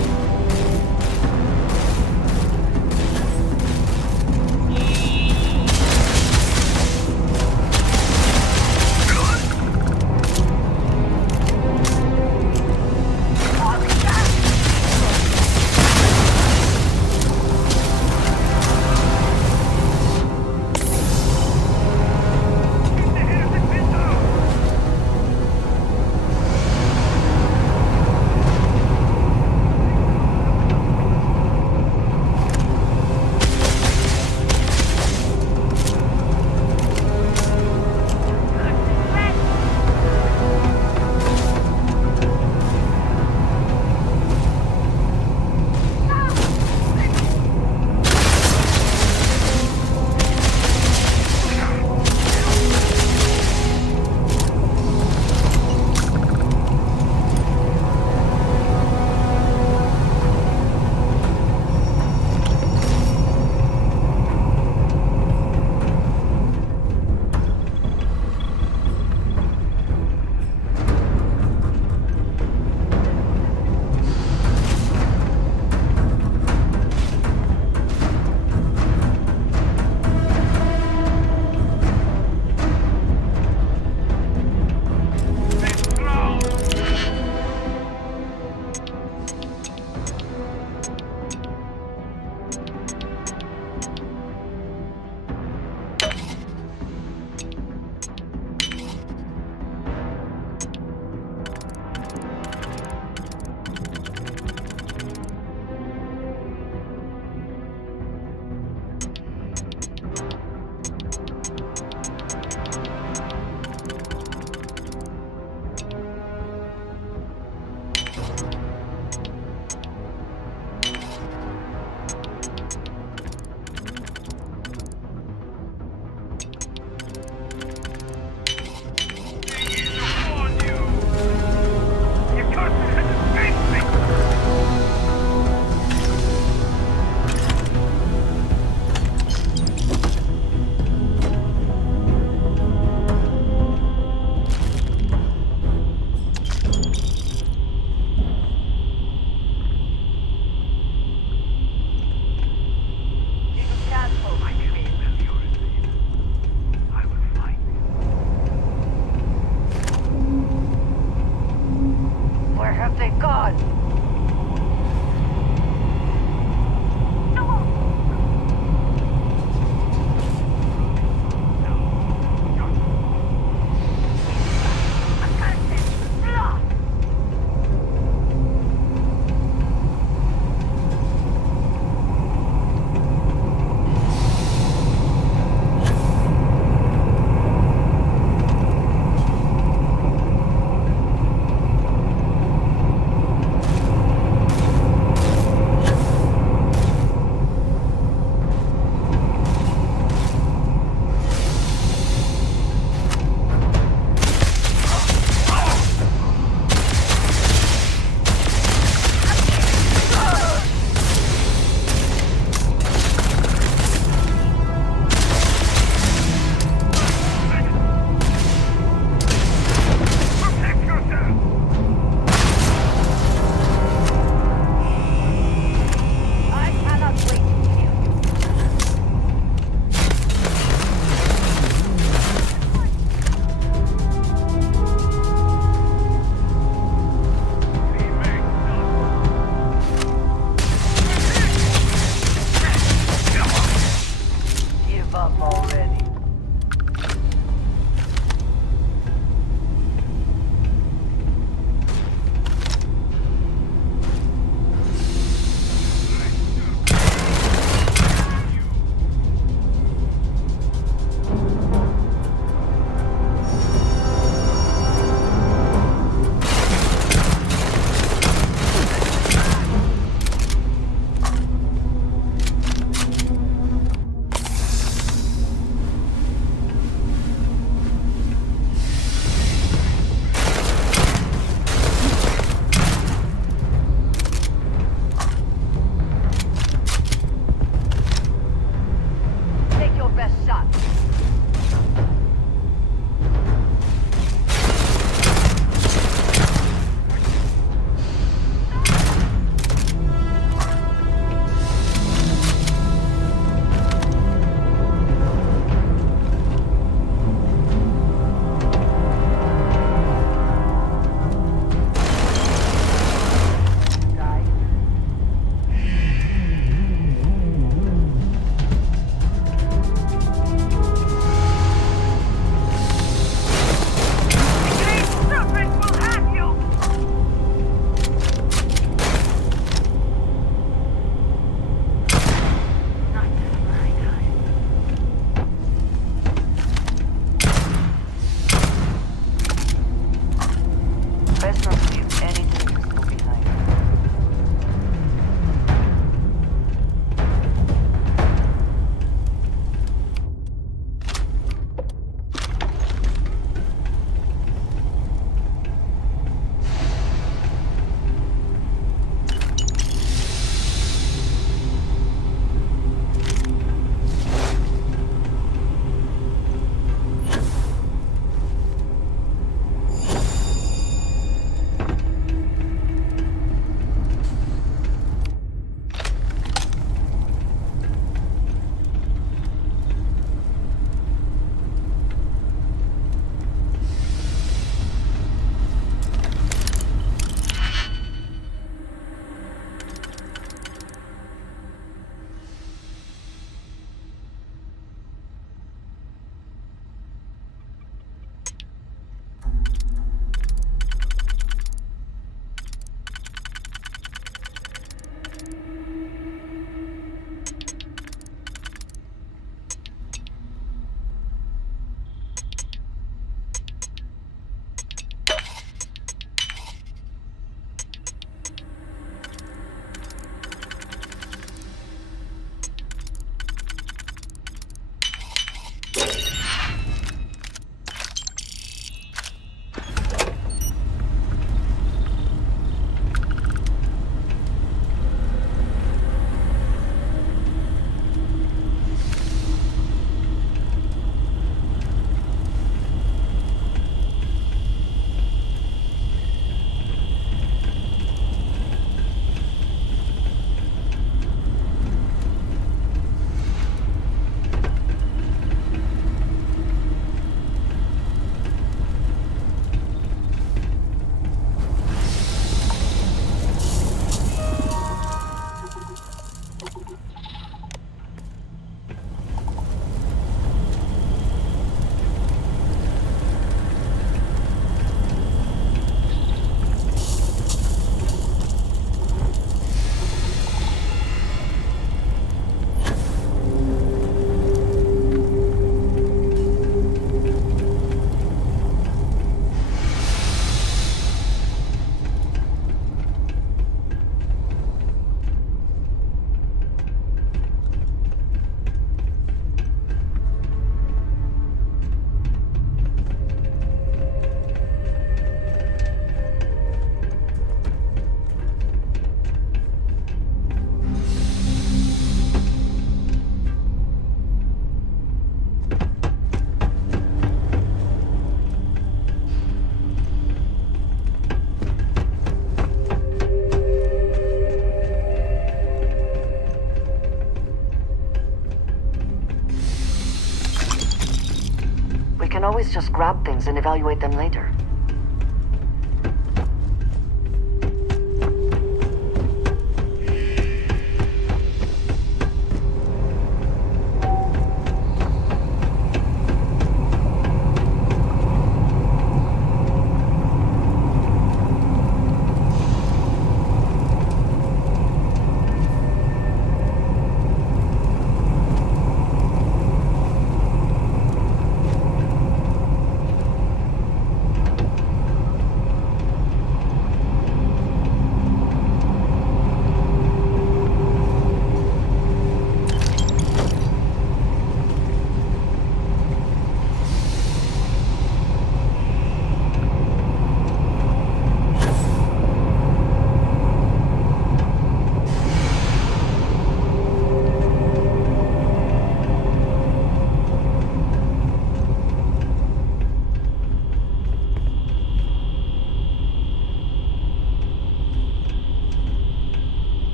always just grab things and evaluate them later.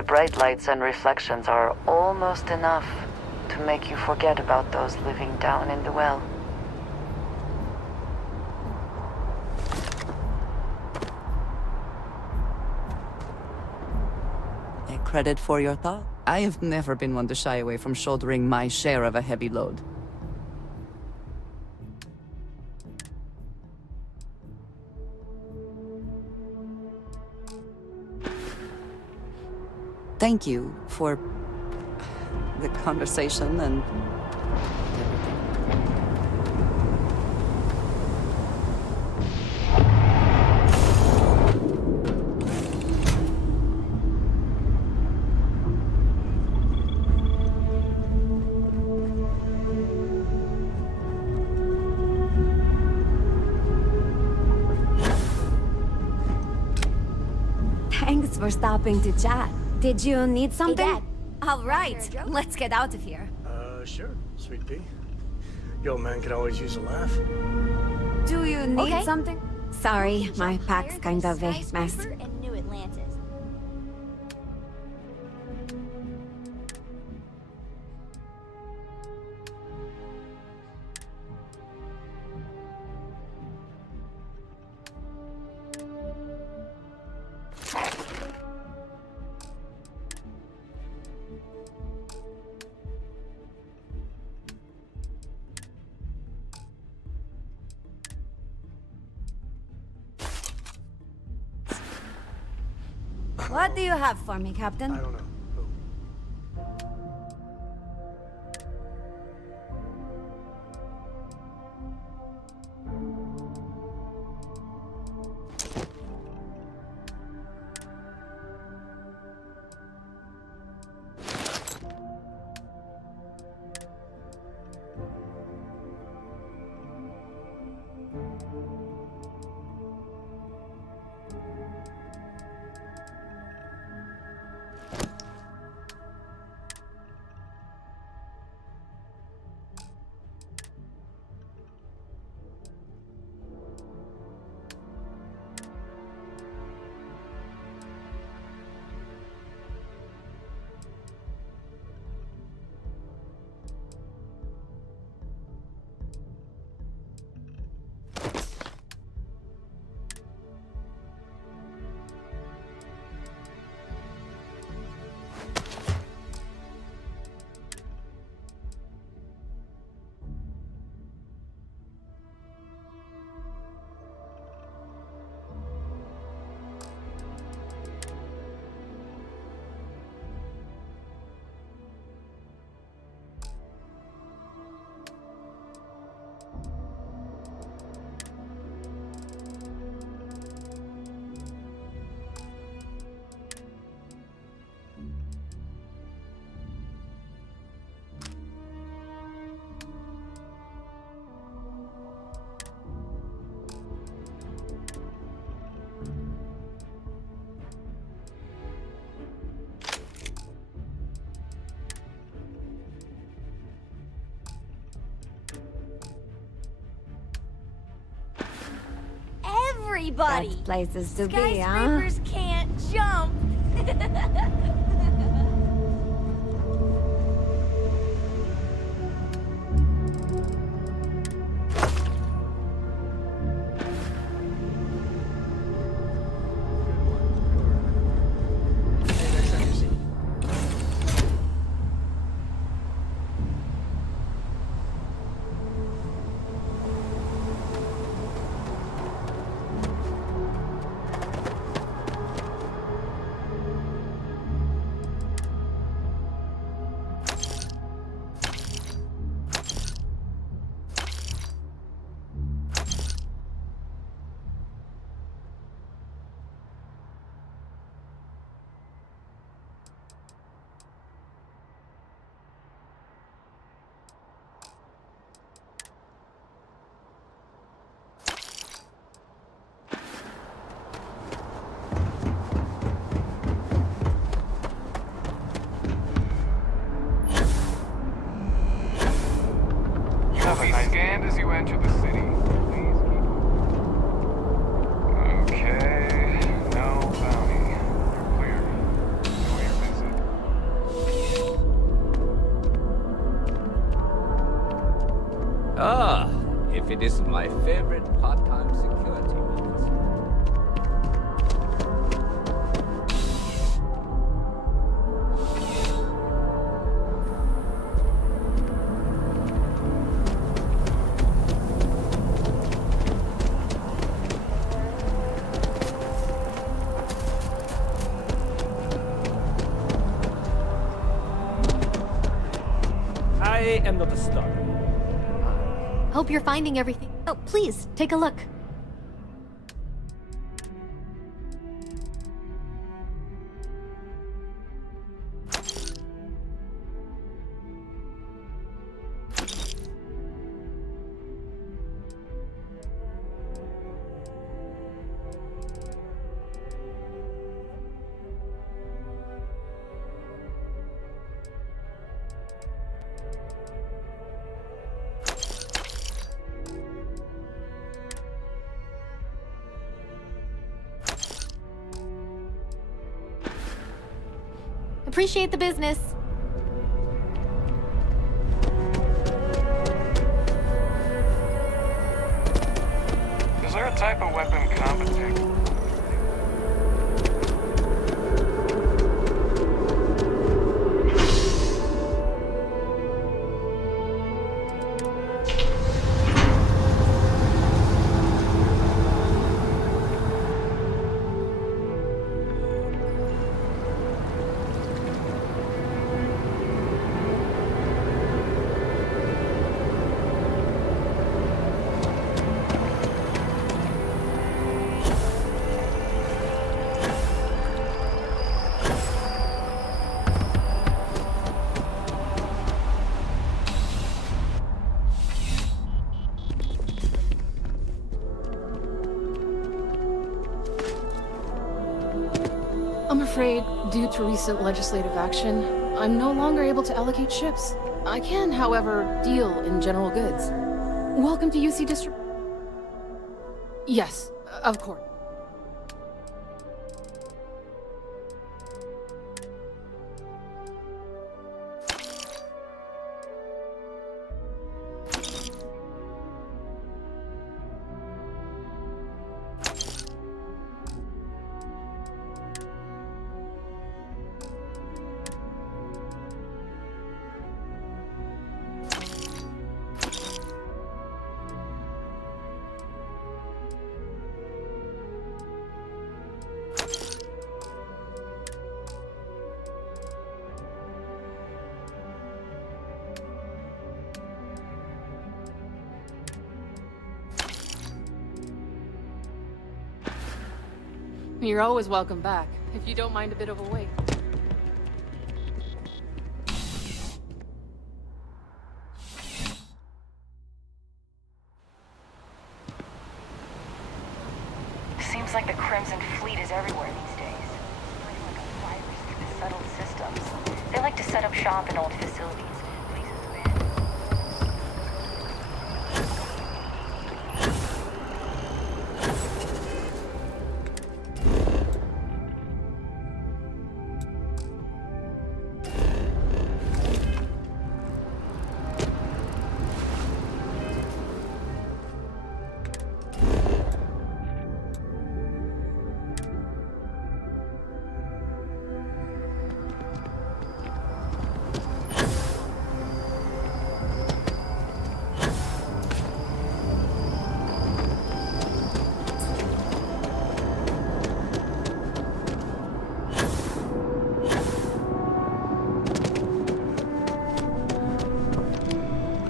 The bright lights and reflections are almost enough to make you forget about those living down in the well. A credit for your thought. I have never been one to shy away from shouldering my share of a heavy load. Thank you for the conversation and Thanks for stopping to chat. Did you need something? Dad. All right, let's get out of here. Sure, sweet pea. Yo, man could always use a laugh. Do you need Okay. something? Sorry, my pack's kind of a mess. And New Atlantis. What do you have for me, Captain? I don't know. Everybody! That's places to be, huh? Skyscrapers can't jump! my favorite part-time security methods. I am not a star. Hope you're finding everything. Oh, please, take a look. Appreciate the business. Is there a type of weapon competent? I'm afraid, due to recent legislative action, I'm no longer able to allocate ships. I can, however, deal in general goods. Welcome to UC District. Yes, of course. You're always welcome back, if you don't mind a bit of a wait. Seems like the Crimson Fleet is everywhere these days. Spreading like a virus through the settled systems. They like to set up shop in old facilities.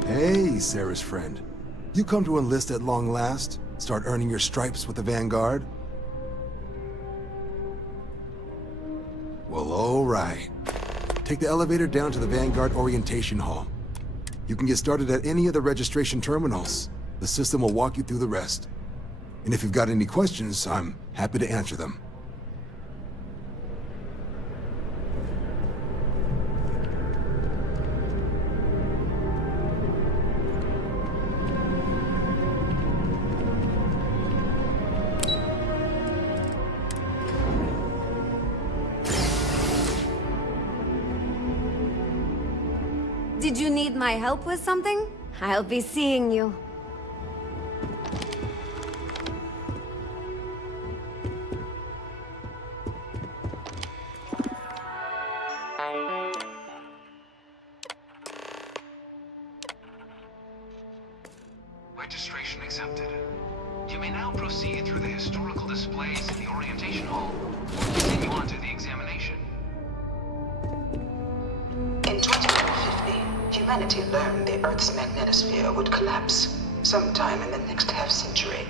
Hey, Sarah's friend. You come to enlist at long last? Start earning your stripes with the Vanguard? Well, all right. Take the elevator down to the Vanguard Orientation Hall. You can get started at any of the registration terminals. The system will walk you through the rest. And if you've got any questions, I'm happy to answer them. Did you need my help with something? I'll be seeing you. proceed through the historical displays in the orientation hall, or continue on to the examination. In 2150, humanity learned the Earth's magnetosphere would collapse sometime in the next half-century,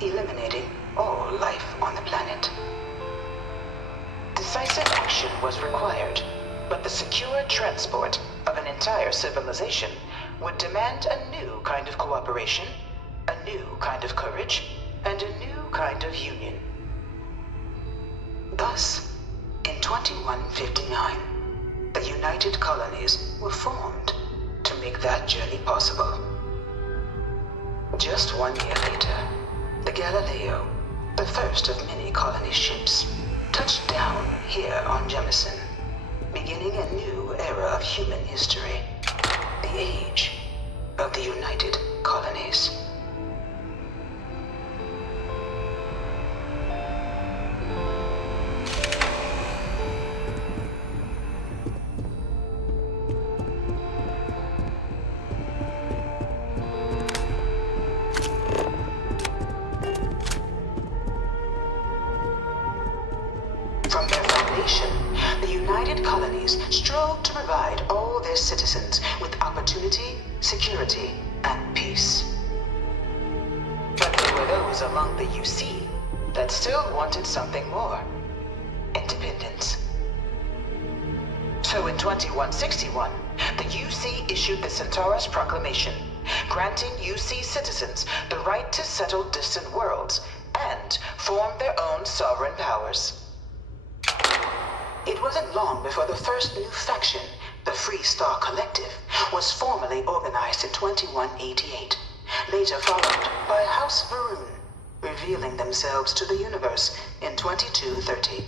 eliminating all life on the planet. Decisive action was required, but the secure transport of an entire civilization would demand a new kind of cooperation, a new kind of courage, and a new kind of union. Thus, in 2159, the United Colonies were formed to make that journey possible. Just 1 year later, the Galileo, the first of many colony ships, touched down here on Jemison, beginning a new era of human history, the age of the United Colonies. From their foundation, the United Colonies strove to provide all their citizens with opportunity, security, and peace. But there were those among the UC that still wanted something more: independence. So in 2161, the UC issued the Centaurus Proclamation, granting UC citizens the right to settle distant worlds and form their own sovereign powers. It wasn't long before the first new faction, the Free Star Collective, was formally organized in 2188, later followed by House Varun, revealing themselves to the universe in 2230.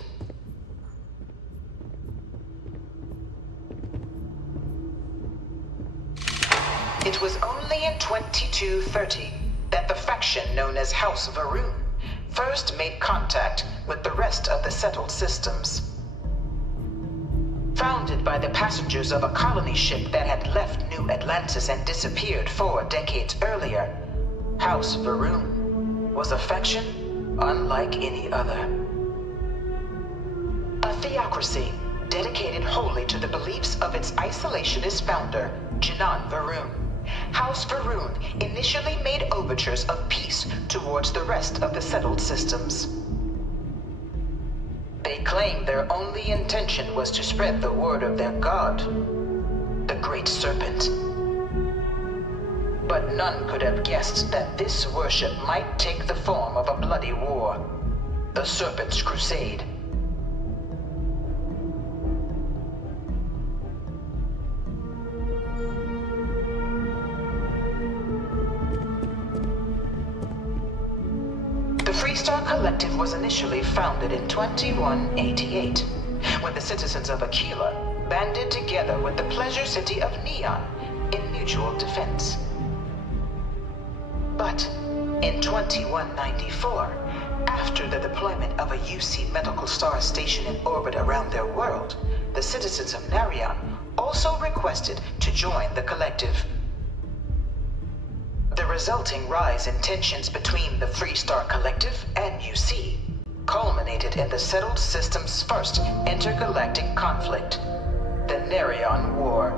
It was only in 2230 that the faction known as House Varun first made contact with the rest of the settled systems. Founded by the passengers of a colony ship that had left New Atlantis and disappeared 4 decades earlier, House Varun was a faction unlike any other. A theocracy dedicated wholly to the beliefs of its isolationist founder, Janan Varun. House Varun initially made overtures of peace towards the rest of the settled systems. They claimed their only intention was to spread the word of their god, the Great Serpent. But none could have guessed that this worship might take the form of a bloody war, the Serpent's Crusade. The Freestar Collective was initially founded in 2188, when the citizens of Aquila banded together with the pleasure city of Neon in mutual defense. But in 2194, after the deployment of a UC medical star station in orbit around their world, the citizens of Narion also requested to join the collective. The resulting rise in tensions between the Freestar Collective and UC culminated in the settled system's first intergalactic conflict, the Narion War.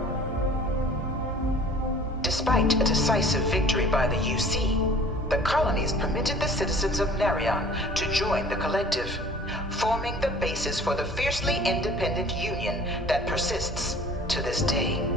Despite a decisive victory by the UC, the colonies permitted the citizens of Narion to join the collective, forming the basis for the fiercely independent union that persists to this day.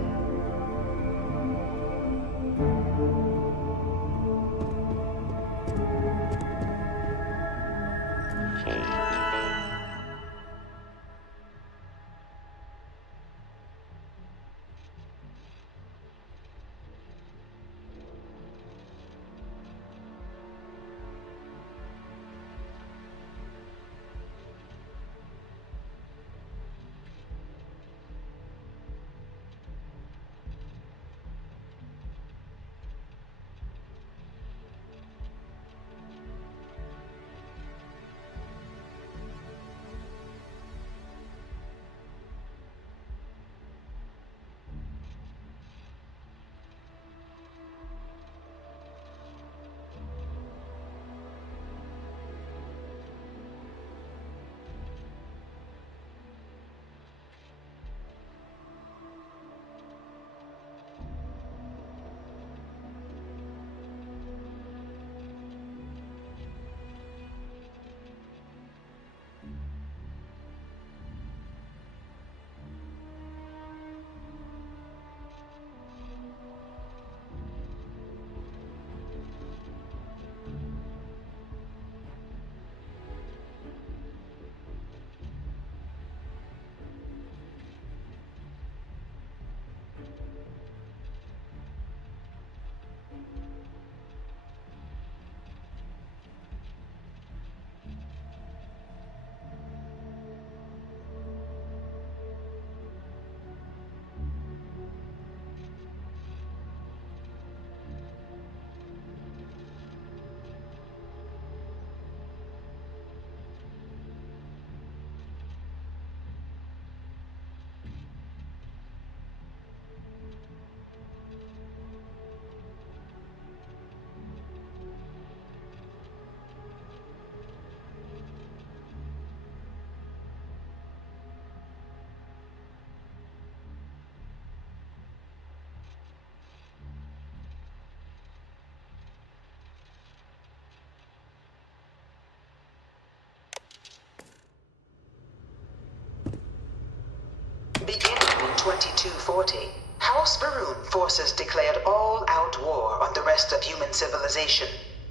2240, House Varun forces declared all-out war on the rest of human civilization,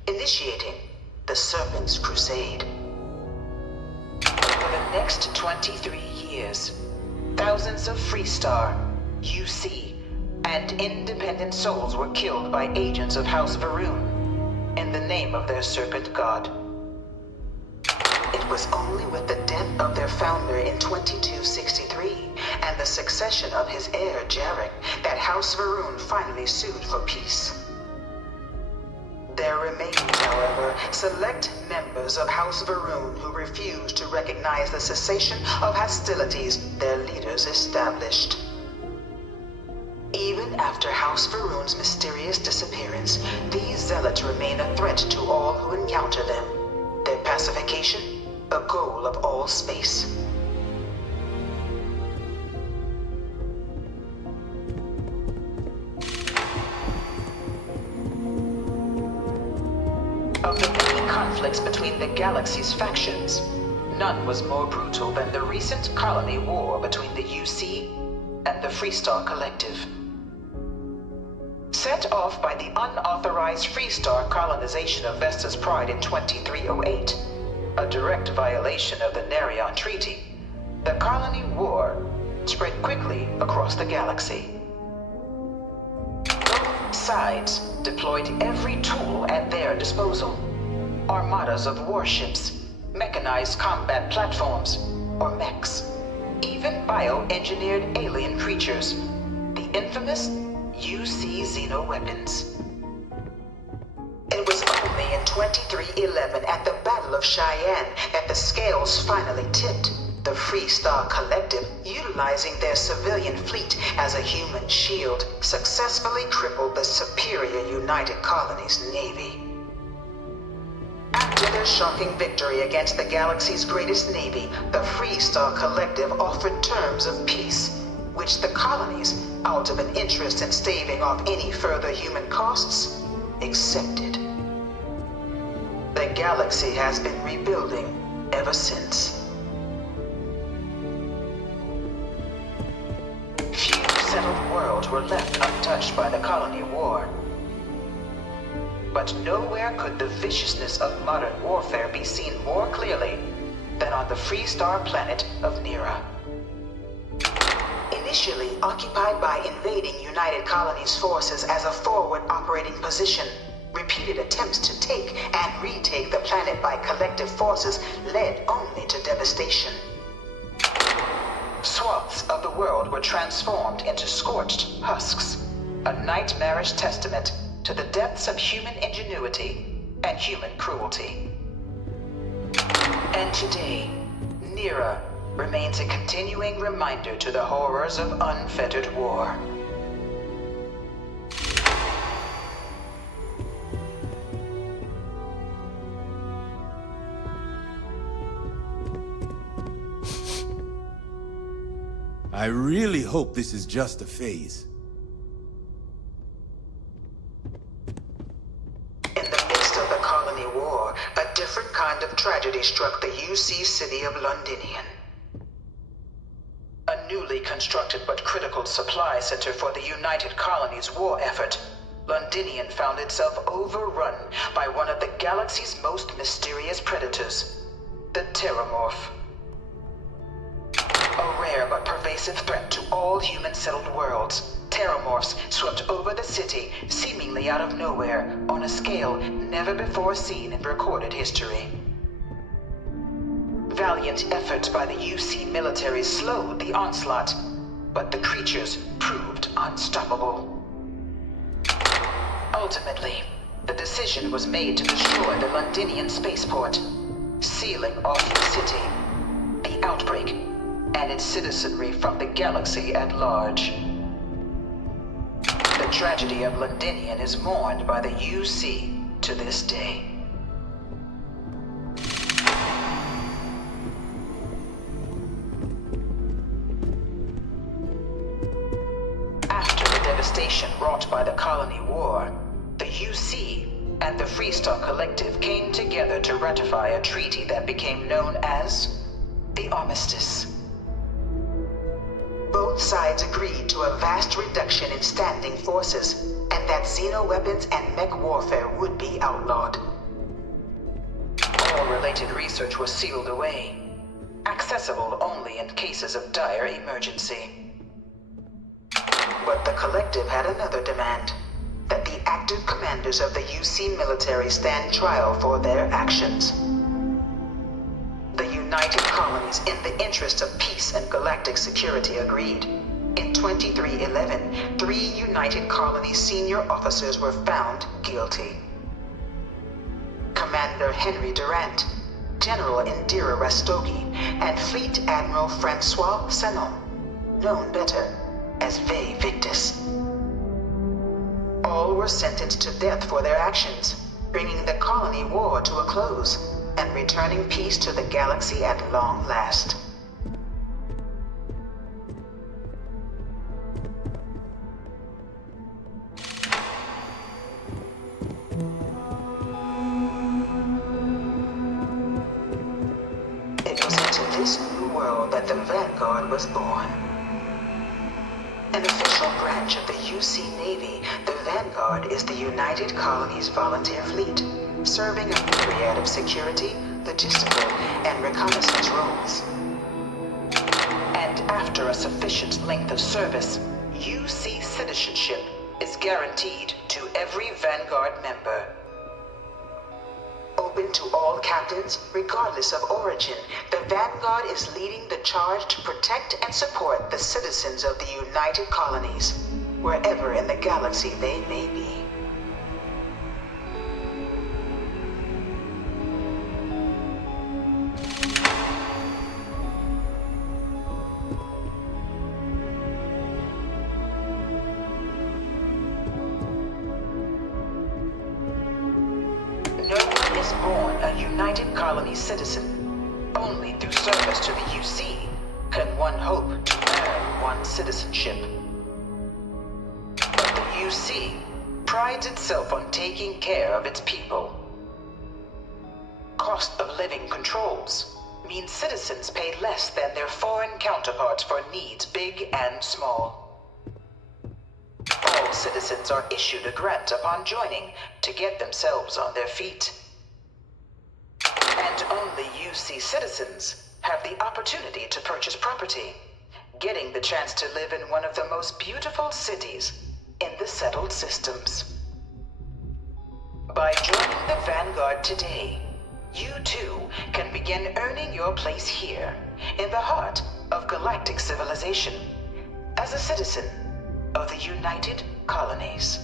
initiating the Serpent's Crusade. For the next 23 years, thousands of Freestar, UC, and independent souls were killed by agents of House Varun in the name of their serpent god. It was only with the death of their founder in 2263 and the succession of his heir, Jarek, that House Varun finally sued for peace. There remained, however, select members of House Varun who refused to recognize the cessation of hostilities their leaders established. Even after House Varun's mysterious disappearance, these zealots remain a threat to all who encounter them. Their pacification, a goal of all space. Of the many conflicts between the galaxy's factions, none was more brutal than the recent colony war between the UC and the Freestar Collective. Set off by the unauthorized Freestar colonization of Vesta's Pride in 2308, a direct violation of the Nerion Treaty, the colony war spread quickly across the galaxy. Both sides deployed every tool at their disposal. Armadas of warships, mechanized combat platforms, or mechs, even bioengineered alien creatures, the infamous UC xeno-weapons. It was only in 2311 at the Battle of Cheyenne that the scales finally tipped. The Freestar Collective, utilizing their civilian fleet as a human shield, successfully crippled the superior United Colonies Navy. After their shocking victory against the galaxy's greatest navy, the Freestar Collective offered terms of peace, which the colonies, out of an interest in staving off any further human costs, accepted. The galaxy has been rebuilding ever since. Few settled worlds were left untouched by the colony war. But nowhere could the viciousness of modern warfare be seen more clearly than on the Freestar planet of Nira. Initially occupied by invading United Colonies forces as a forward operating position, repeated attempts to take and retake the planet by collective forces led only to devastation. Swaths of the world were transformed into scorched husks, a nightmarish testament to the depths of human ingenuity and human cruelty. And today, Nira remains a continuing reminder to the horrors of unfettered war. I really hope this is just a phase. In the midst of the colony war, a different kind of tragedy struck the UC city of Londinian. A newly constructed but critical supply center for the United Colonies' war effort, Londinian found itself overrun by one of the galaxy's most mysterious predators, the Terramorph. A rare but pervasive threat to all human-settled worlds, Terramorphs swept over the city, seemingly out of nowhere, on a scale never before seen in recorded history. Valiant efforts by the UC military slowed the onslaught, but the creatures proved unstoppable. Ultimately, the decision was made to destroy the Londinian spaceport, sealing off the city, the outbreak, and its citizenry from the galaxy at large. The tragedy of Londinian is mourned by the UC to this day. After the devastation wrought by the colony war, the UC and the Freestar Collective came together to ratify a treaty that became known as the Armistice. Both sides agreed to a vast reduction in standing forces, and that xeno-weapons and mech warfare would be outlawed. All related research was sealed away, accessible only in cases of dire emergency. But the Collective had another demand, that the active commanders of the UC military stand trial for their actions. The United Colonies, in the interest of peace and galactic security, agreed. In 2311, 3 United Colonies senior officers were found guilty. Commander Henry Durant, General Indira Rastogi, and Fleet Admiral Francois Sanon, known better as Ve Victus. All were sentenced to death for their actions, bringing the colony war to a close and returning peace to the galaxy at long last. It was into this new world that the Vanguard was born. An official branch of the UC Navy, the Vanguard is the United Colonies Volunteer Fleet, serving a myriad of security, logistical, and reconnaissance roles. And after a sufficient length of service, UC citizenship is guaranteed to every Vanguard member. Open to all captains, regardless of origin, the Vanguard is leading the charge to protect and support the citizens of the United Colonies, wherever in the galaxy they may be. Born a United Colony citizen. Only through service to the UC can one hope to earn one's citizenship. But the UC prides itself on taking care of its people. Cost of living controls mean citizens pay less than their foreign counterparts for needs big and small. All citizens are issued a grant upon joining to get themselves on their feet. And only UC citizens have the opportunity to purchase property, getting the chance to live in one of the most beautiful cities in the settled systems. By joining the Vanguard today, you too can begin earning your place here, in the heart of galactic civilization, as a citizen of the United Colonies.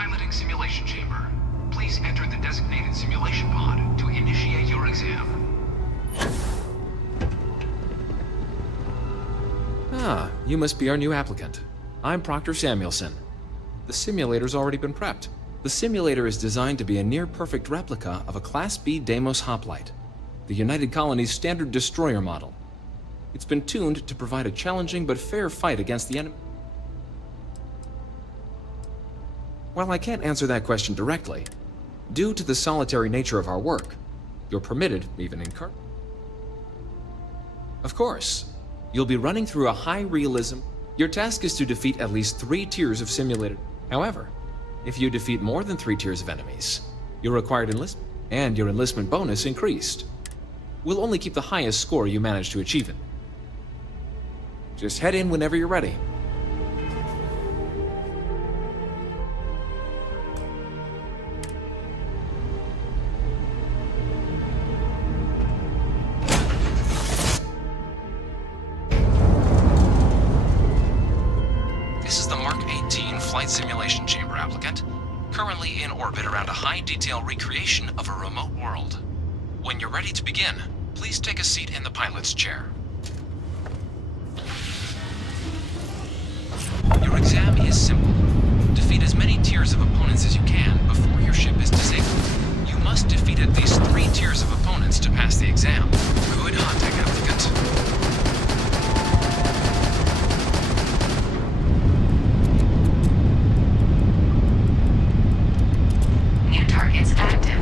piloting simulation chamber. Please enter the designated simulation pod to initiate your exam. Ah, you must be our new applicant. I'm Proctor Samuelson. The simulator's already been prepped. The simulator is designed to be a near-perfect replica of a Class B Deimos hoplite, the United Colony's standard destroyer model. It's been tuned to provide a challenging but fair fight against the enemy. While I can't answer that question directly, due to the solitary nature of our work, you're permitted, even in current. Of course, you'll be running through a high realism. Your task is to defeat at least 3 tiers of simulated. However, if you defeat more than 3 tiers of enemies, your required enlistment and your enlistment bonus increased. We'll only keep the highest score you manage to achieve it. Just head in whenever you're ready. This is the Mark 18 Flight Simulation Chamber applicant, currently in orbit around a high-detail recreation of a remote world. When you're ready to begin, please take a seat in the pilot's chair. Your exam is simple. Defeat as many tiers of opponents as you can before your ship is disabled. You must defeat at least 3 tiers of opponents to pass the exam. Good hunting, applicant. New targets active.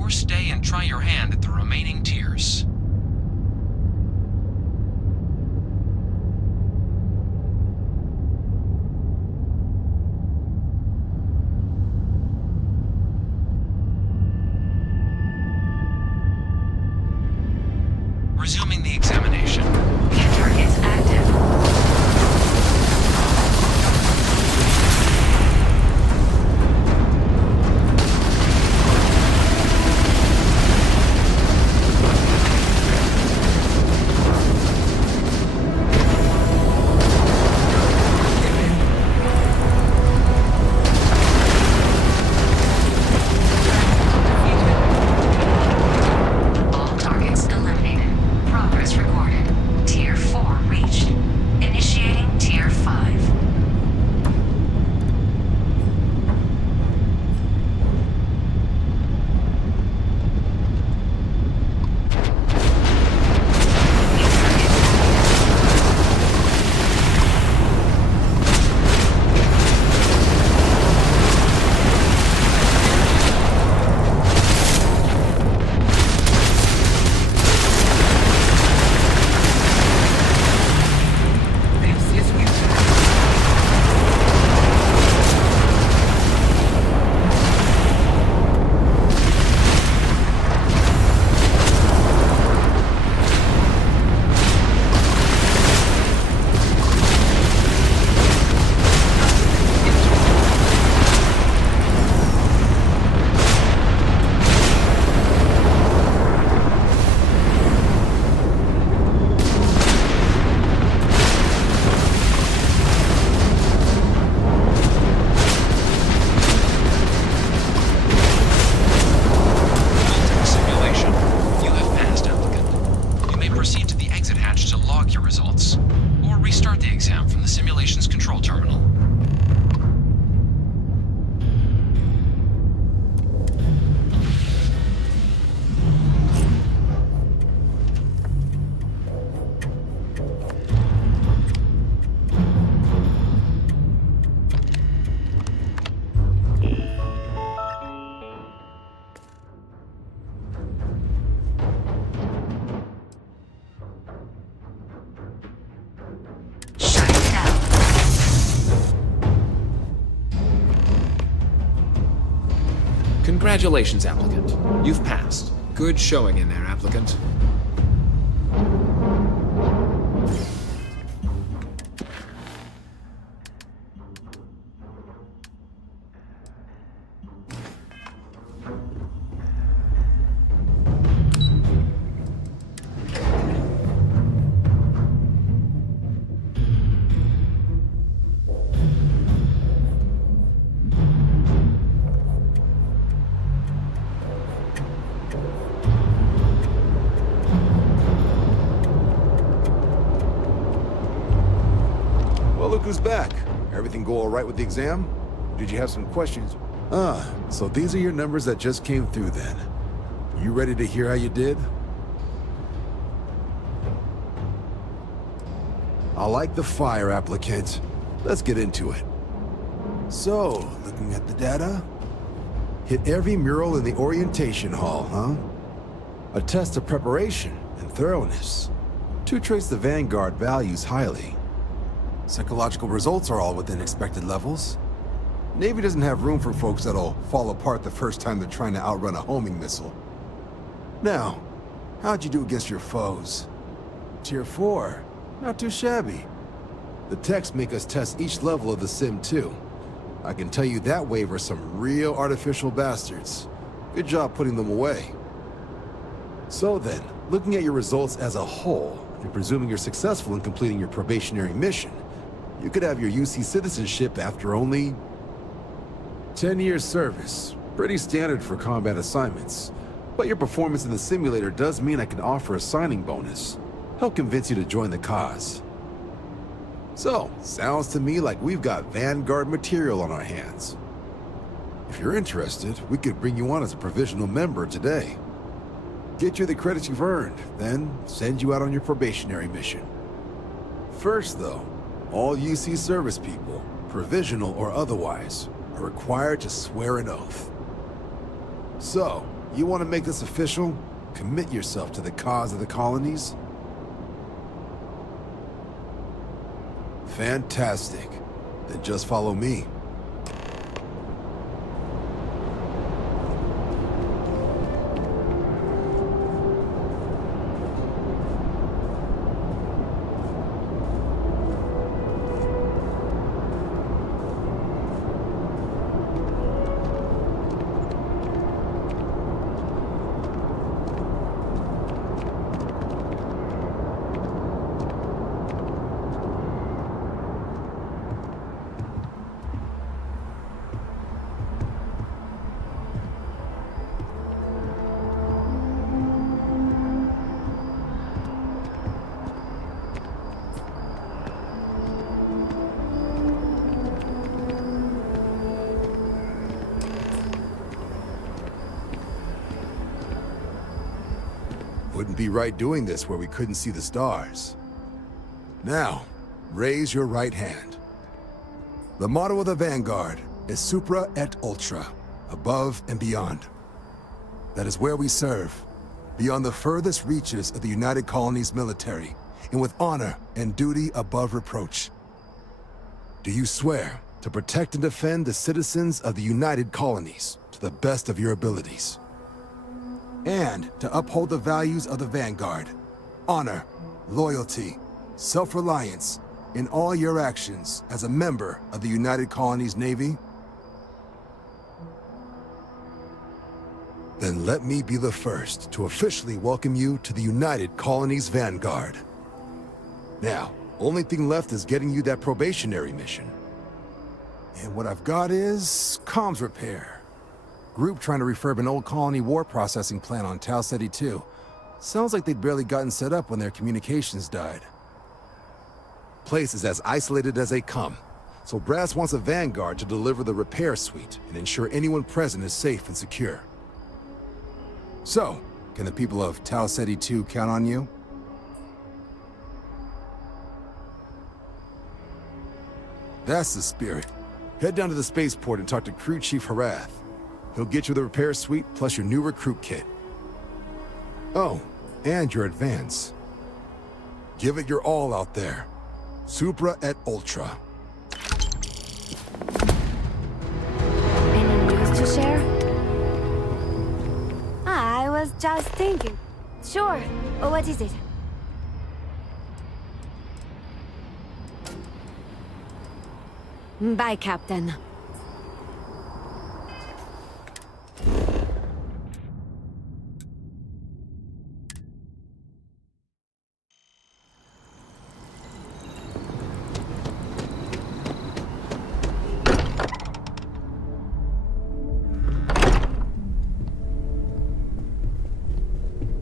or stay and try your hand at the remaining tiers. Resuming the examination. Targets active. All targets eliminated. Progress recorded. Tier 4 reached. Initiating Tier 5. Simulation. You have passed, applicant. You may proceed to the exit hatch to log your results, or restart the exam from the simulation's control terminal. Congratulations, applicant. You've passed. Good showing in there, applicant. Look who's back. Everything go all right with the exam? Did you have some questions? So these are your numbers that just came through then. You ready to hear how you did? I like the fire, applicant. Let's get into it. So, looking at the data, hit every mural in the orientation hall, huh? A test of preparation and thoroughness. To trace the Vanguard values highly. Psychological results are all within expected levels. Navy doesn't have room for folks that'll fall apart the first time they're trying to outrun a homing missile. Now, how'd you do against your foes? Tier 4, not too shabby. The techs make us test each level of the sim too. I can tell you that wave are some real artificial bastards. Good job putting them away. So then, looking at your results as a whole, and presuming you're successful in completing your probationary mission, you could have your UC citizenship after only 10 years service. Pretty standard for combat assignments. But your performance in the simulator does mean I can offer a signing bonus. Help convince you to join the cause. So, sounds to me like we've got Vanguard material on our hands. If you're interested, we could bring you on as a provisional member today. Get you the credits you've earned, then send you out on your probationary mission. First though, all UC service people, provisional or otherwise, are required to swear an oath. So, You want to make this official? Commit yourself to the cause of the colonies? Fantastic. Then just follow me. Wouldn't be right doing this where we couldn't see the stars. Now, raise your right hand. The motto of the Vanguard is Supra et Ultra, above and beyond. That is where we serve, beyond the furthest reaches of the United Colonies military, and with honor and duty above reproach. Do you swear to protect and defend the citizens of the United Colonies to the best of your abilities? And to uphold the values of the Vanguard, honor, loyalty, self-reliance in all your actions as a member of the United Colonies Navy? Then let me be the first to officially welcome you to the United Colonies Vanguard. Now, only thing left is getting you that probationary mission. And what I've got is comms repair. Group trying to refurb an old colony war processing plant on Tau Ceti 2. Sounds like they'd barely gotten set up when their communications died. Place is as isolated as they come, so Brass wants a Vanguard to deliver the repair suite and ensure anyone present is safe and secure. So, can the people of Tau Ceti 2 count on you? That's the spirit. Head down to the spaceport and talk to Crew Chief Harath. He'll get you the repair suite plus your new recruit kit. Oh, and your advance. Give it your all out there. Supra et Ultra. Any news to share? I was just thinking. Sure. What is it? Bye, Captain.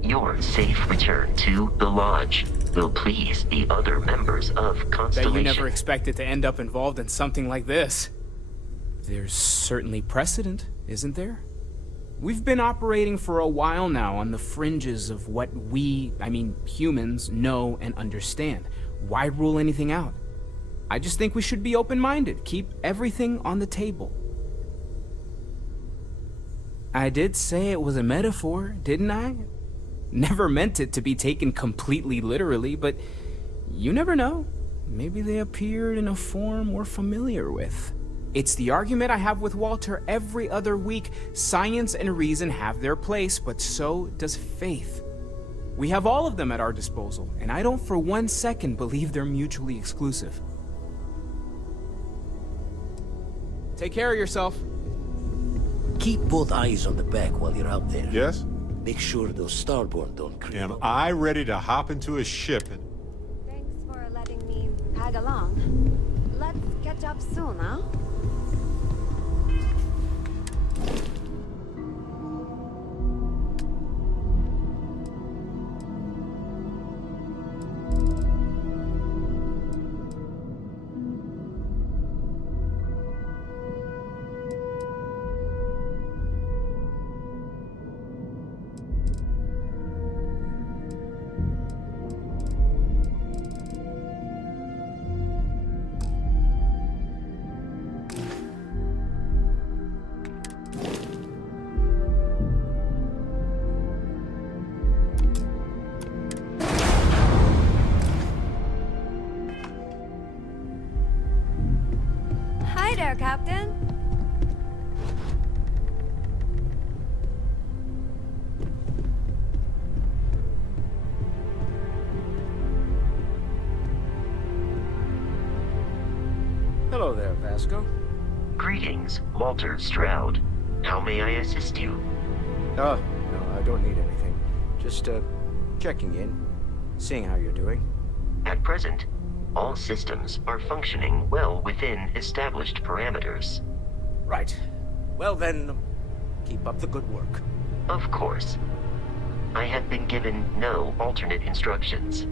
Your safe return to the Lodge will please the other members of Constellation. Bet you never expected to end up involved in something like this. There's certainly precedent, isn't there? We've been operating for a while now on the fringes of what humans, know and understand. Why rule anything out? I just think we should be open-minded, keep everything on the table. I did say it was a metaphor, didn't I? Never meant it to be taken completely literally, but you never know. Maybe they appeared in a form we're familiar with. It's the argument I have with Walter every other week. Science and reason have their place, but so does faith. We have all of them at our disposal, and I don't for 1 second believe they're mutually exclusive. Take care of yourself. Keep both eyes on the back while you're out there. Yes? Make sure those starborn don't creep Am up. I ready to hop into a ship and... Thanks for letting me tag along. Let's catch up soon, huh? Captain? Hello there, Vasco. Greetings, Walter Stroud. How may I assist you? No, I don't need anything. Just, checking in, seeing how you're doing. At present, all systems are functioning well within established parameters. Right. Well then, keep up the good work. Of course. I have been given no alternate instructions.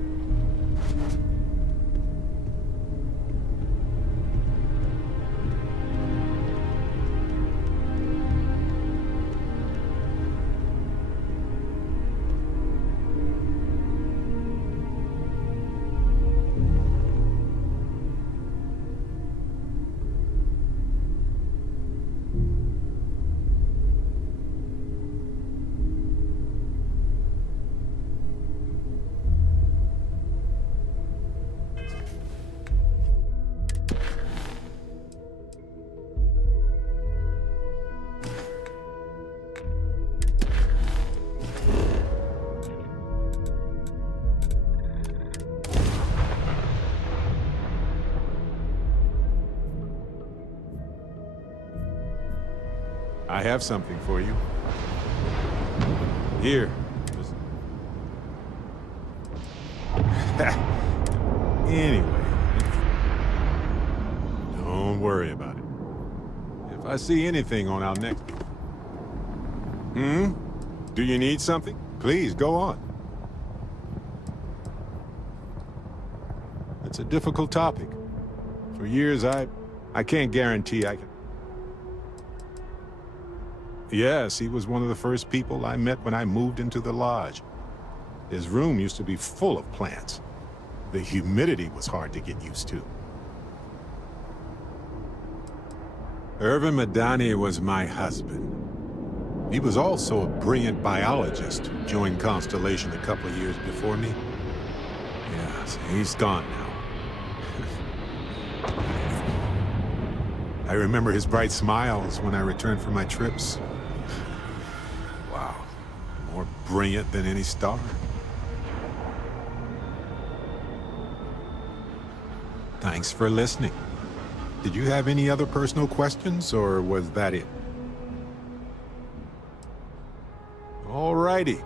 I have something for you. Here. Anyway, don't worry about it. If I see anything on our next... Do you need something? Please, go on. It's a difficult topic. For years, I can't guarantee I can... Yes, he was one of the first people I met when I moved into the lodge. His room used to be full of plants. The humidity was hard to get used to. Irvin Madani was my husband. He was also a brilliant biologist who joined Constellation a couple of years before me. Yes, he's gone now. I remember his bright smiles when I returned from my trips. Wow, more brilliant than any star. Thanks for listening. Did you have any other personal questions, or was that it? Alrighty.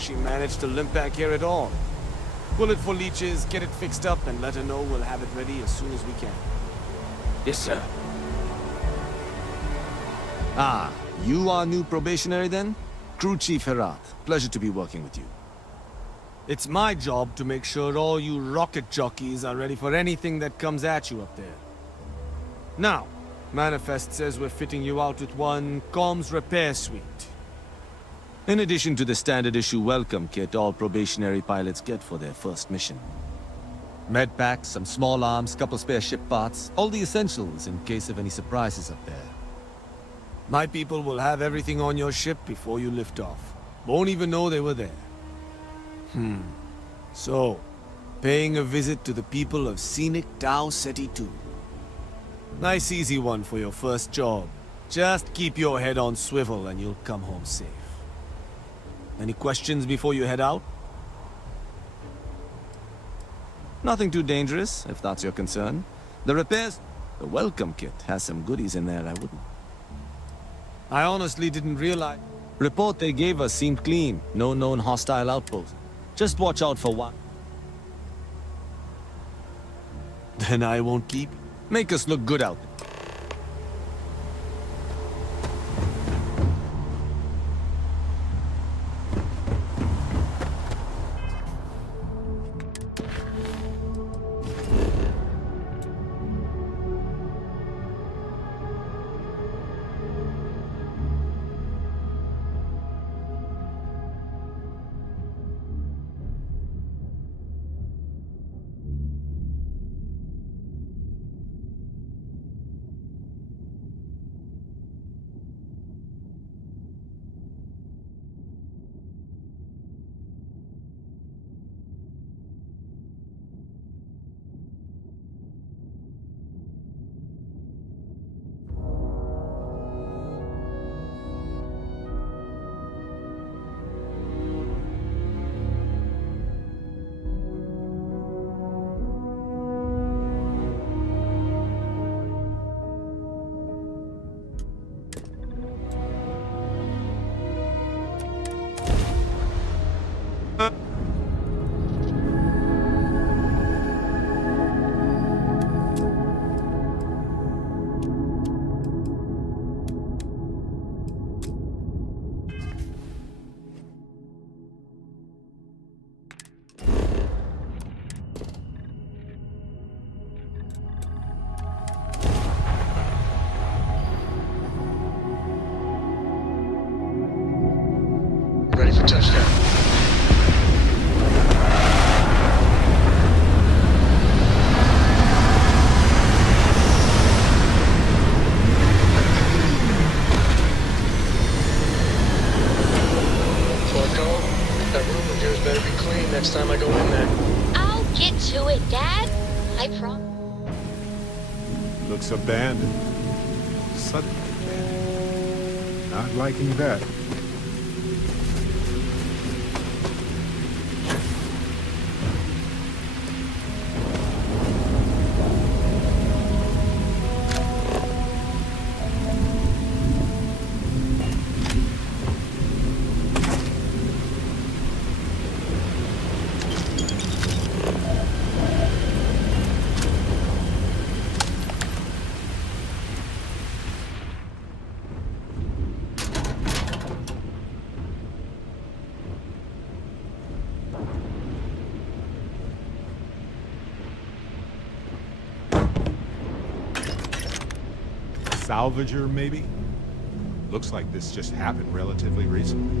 She managed to limp back here at all. Pull it for leeches, get it fixed up, and let her know we'll have it ready as soon as we can. Yes, sir. Ah, you are new probationary then? Crew Chief Herat. Pleasure to be working with you. It's my job to make sure all you rocket jockeys are ready for anything that comes at you up there. Now, Manifest says we're fitting you out with one comms repair suite. In addition to the standard issue welcome kit all probationary pilots get for their first mission. Med packs, some small arms, couple spare ship parts, all the essentials in case of any surprises up there. My people will have everything on your ship before you lift off. Won't even know they were there. So, paying a visit to the people of scenic Tau Ceti 2. Nice easy one for your first job. Just keep your head on swivel and you'll come home safe. Any questions before you head out? Nothing too dangerous, if that's your concern. The repairs... The welcome kit has some goodies in there I wouldn't. I honestly didn't realize... Report they gave us seemed clean. No known hostile outposts. Just watch out for one. Then I won't keep. Make us look good out there. Ready for touchdown. Flacco, that room of yours better be clean next time I go in there. I'll get to it, Dad. I promise. Looks abandoned. Suddenly abandoned. Not liking that. Salvager, maybe? Looks like this just happened relatively recently.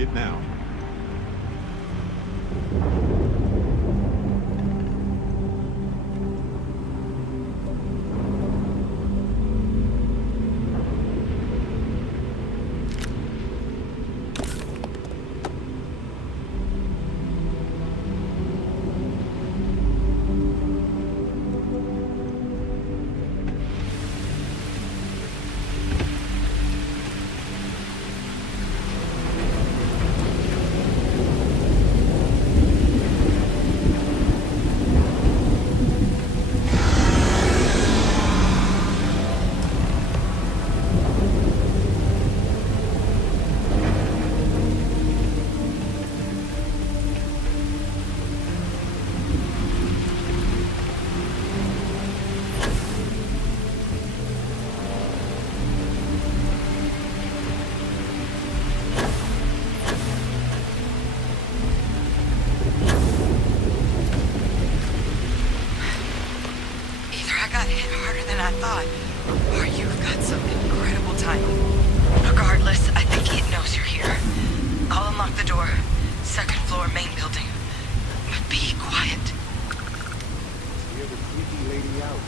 need it now. I thought. Or you've got some incredible timing. Regardless, I think it knows you're here. I'll unlock the door. Second floor, main building. Be quiet. Hear the creepy lady out.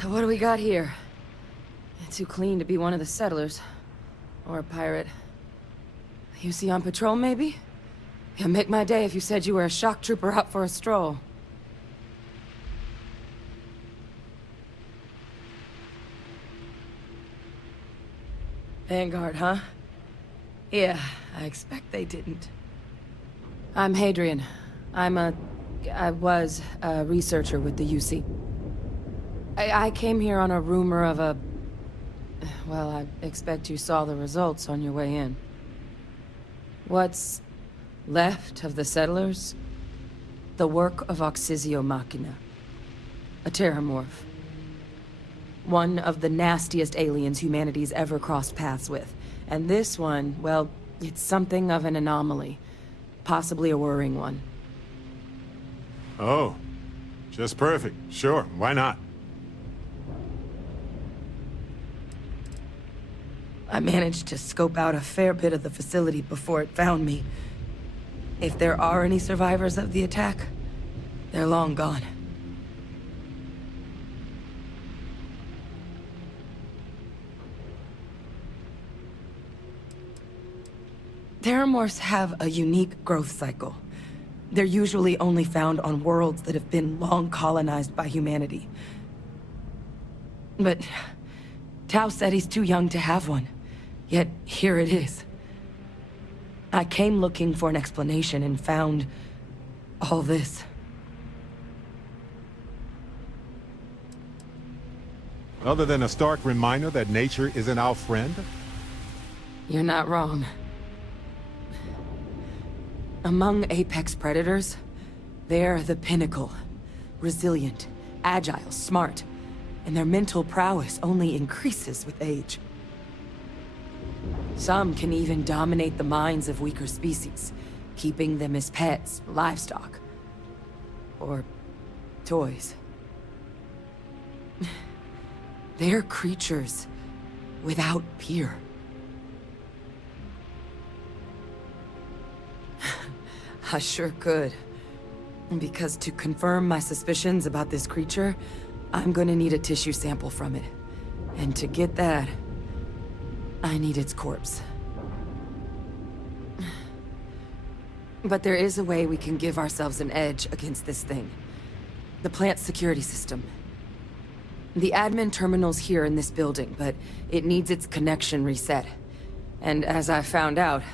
So what do we got here? Too clean to be one of the settlers. Or a pirate. You see on patrol, maybe? It'd make my day if you said you were a shock trooper out for a stroll. Vanguard, huh? Yeah, I expect they didn't. I'm Hadrian. I was a researcher with the UC. I came here on a rumor of a... Well, I expect you saw the results on your way in. What's left of the settlers? The work of Oxysio Machina. A terramorph. One of the nastiest aliens humanity's ever crossed paths with. And this one, well, it's something of an anomaly. Possibly a worrying one. Oh, just perfect. Sure, why not? I managed to scope out a fair bit of the facility before it found me. If there are any survivors of the attack, they're long gone. Terramorphs have a unique growth cycle. They're usually only found on worlds that have been long colonized by humanity. But Tao said he's too young to have one. Yet, here it is. I came looking for an explanation and found all this. Other than a stark reminder that nature isn't our friend? You're not wrong. Among apex predators, they're the pinnacle. Resilient, agile, smart, and their mental prowess only increases with age. Some can even dominate the minds of weaker species, keeping them as pets, livestock, or toys. They're creatures without peer. I sure could. Because to confirm my suspicions about this creature, I'm gonna need a tissue sample from it. And to get that, I need its corpse. But there is a way we can give ourselves an edge against this thing. The plant security system. The admin terminal's here in this building, but it needs its connection reset. And as I found out,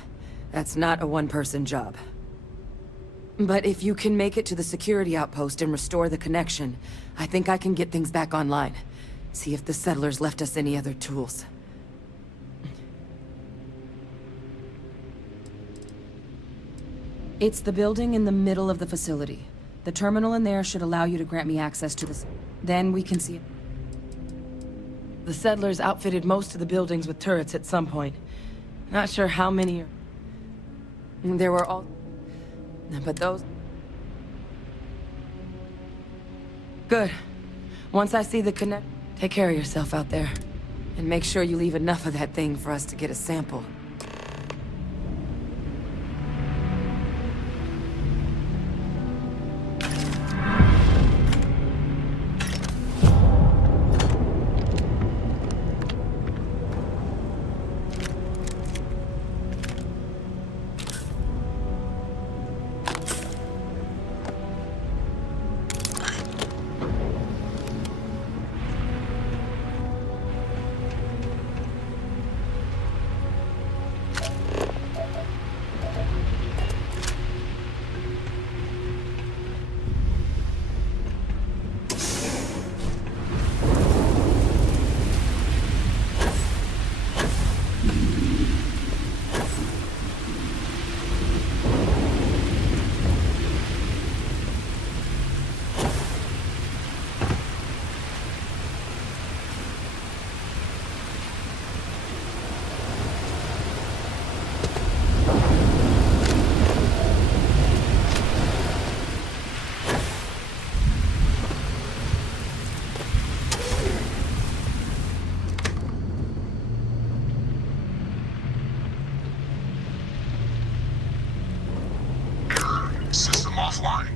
that's not a one-person job. But if you can make it to the security outpost and restore the connection, I think I can get things back online. See if the settlers left us any other tools. It's the building in the middle of the facility. The terminal in there should allow you to grant me access to the... Then we can see it. The settlers outfitted most of the buildings with turrets at some point. Not sure how many are... There were all... But those... Good. Once I see the connect... Take care of yourself out there. And make sure you leave enough of that thing for us to get a sample. System offline.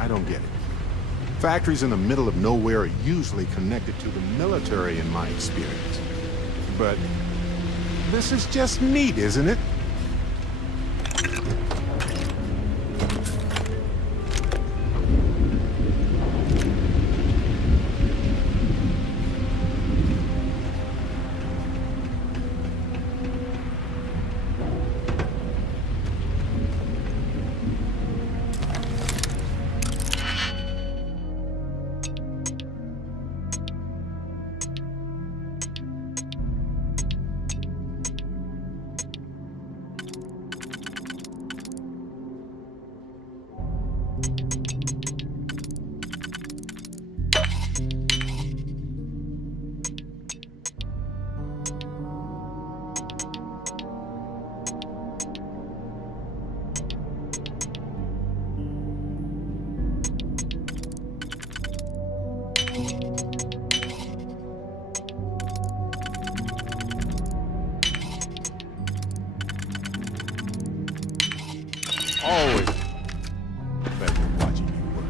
I don't get it. Factories in the middle of nowhere are usually connected to the military in my experience. But this is just neat, isn't it? Always better watching you work.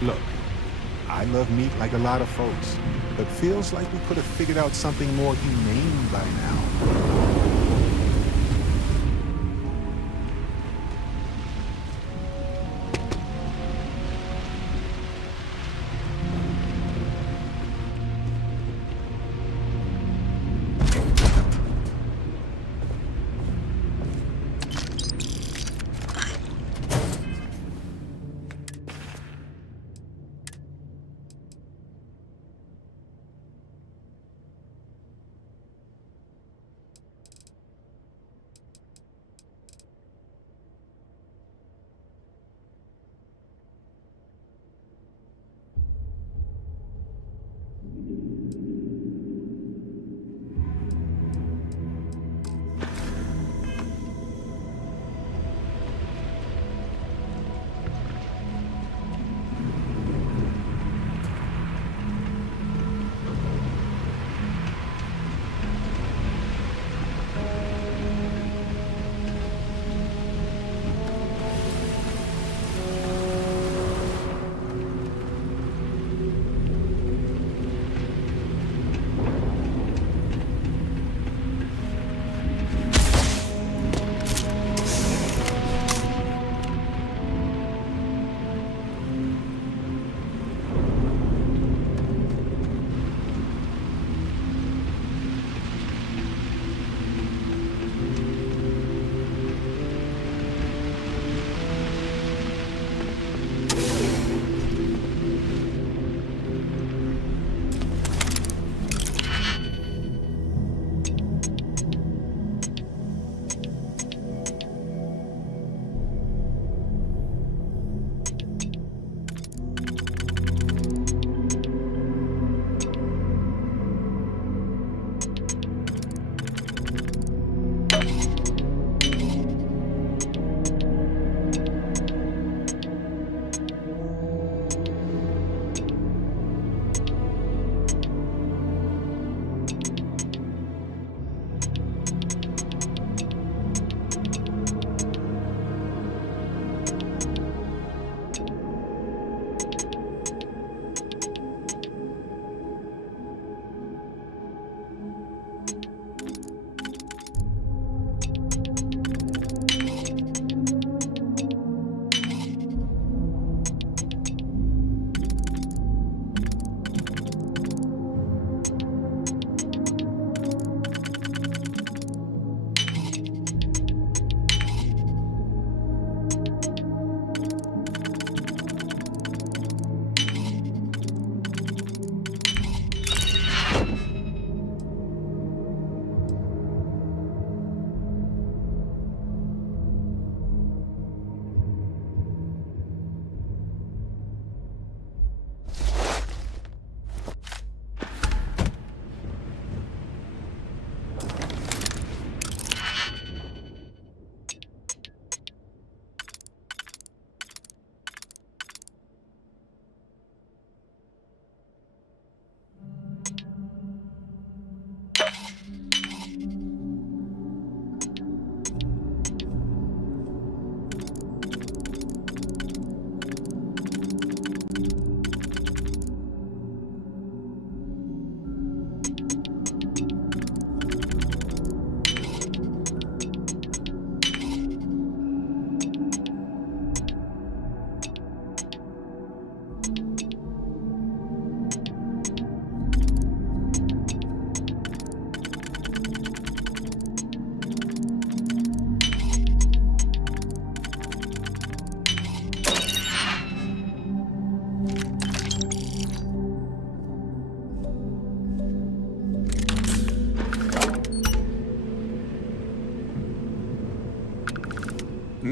Look, I love meat like a lot of folks, but feels like we could have figured out something more humane by now.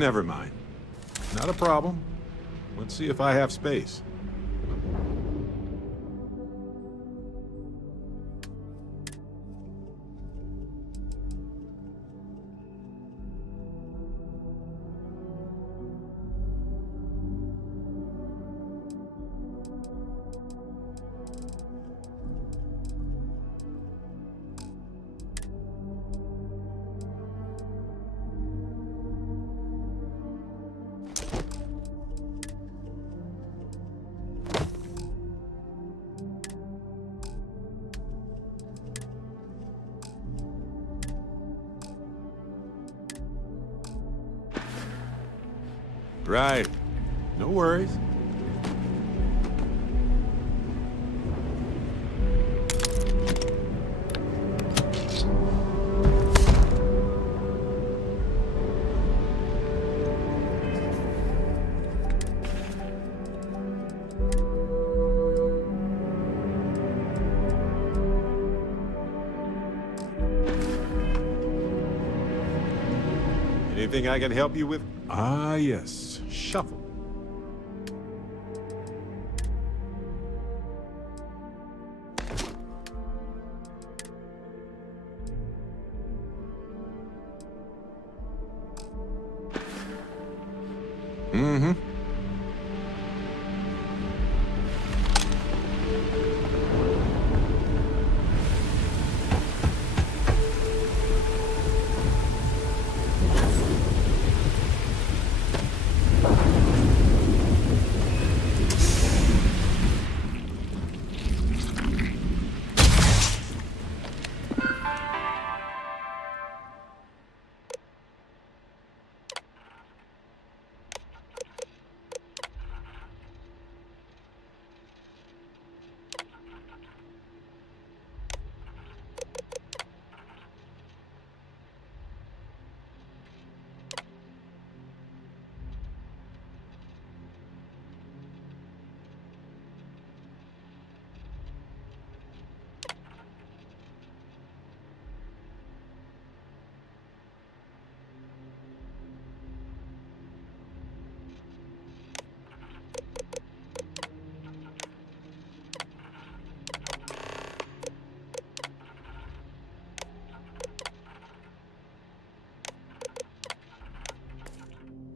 Never mind. Not a problem. Let's see if I have space. Right. No worries. Anything I can help you with? Ah, yes. Shuffle. Mm-hmm.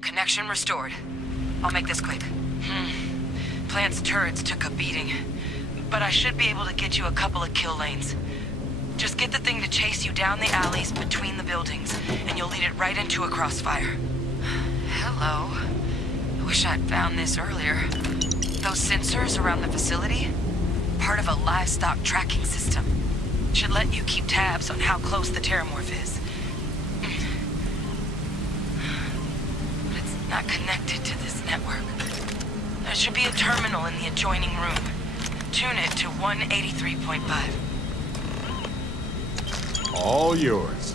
Connection restored. I'll make this quick. Plant's turrets took a beating, but I should be able to get you a couple of kill lanes. Just get the thing to chase you down the alleys between the buildings, and you'll lead it right into a crossfire. Hello. I wish I'd found this earlier. Those sensors around the facility? Part of a livestock tracking system. Should let you keep tabs on how close the Terramorph is. But it's not connected to this network. There should be a terminal in the adjoining room. Tune it to 183.5. All yours.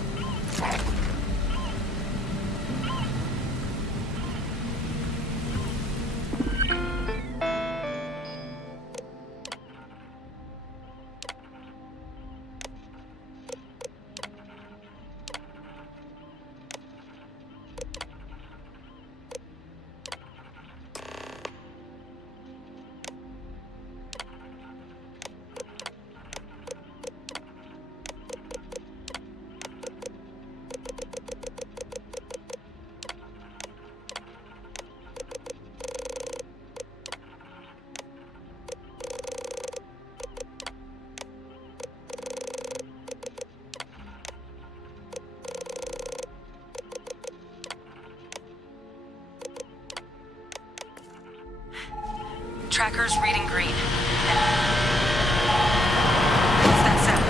Tracker's reading green. What's that sound?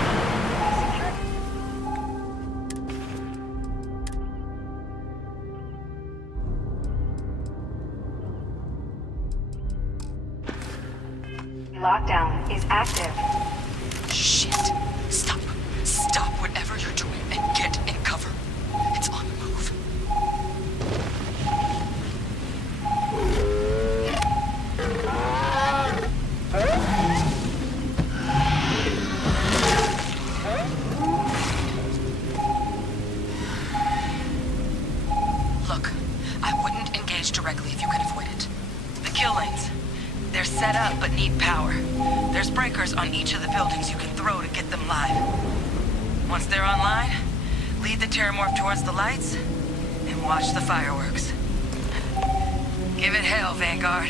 Lockdown is active. Shit. Stop. Stop whatever you're doing and get in cover. It's on the move. Look, I breach directly if you can avoid it. The kill lanes. They're set up but need power. There's breakers on each of the buildings you can throw to get them live. Once they're online, lead the Terramorph towards the lights and watch the fireworks. Give it hell, Vanguard.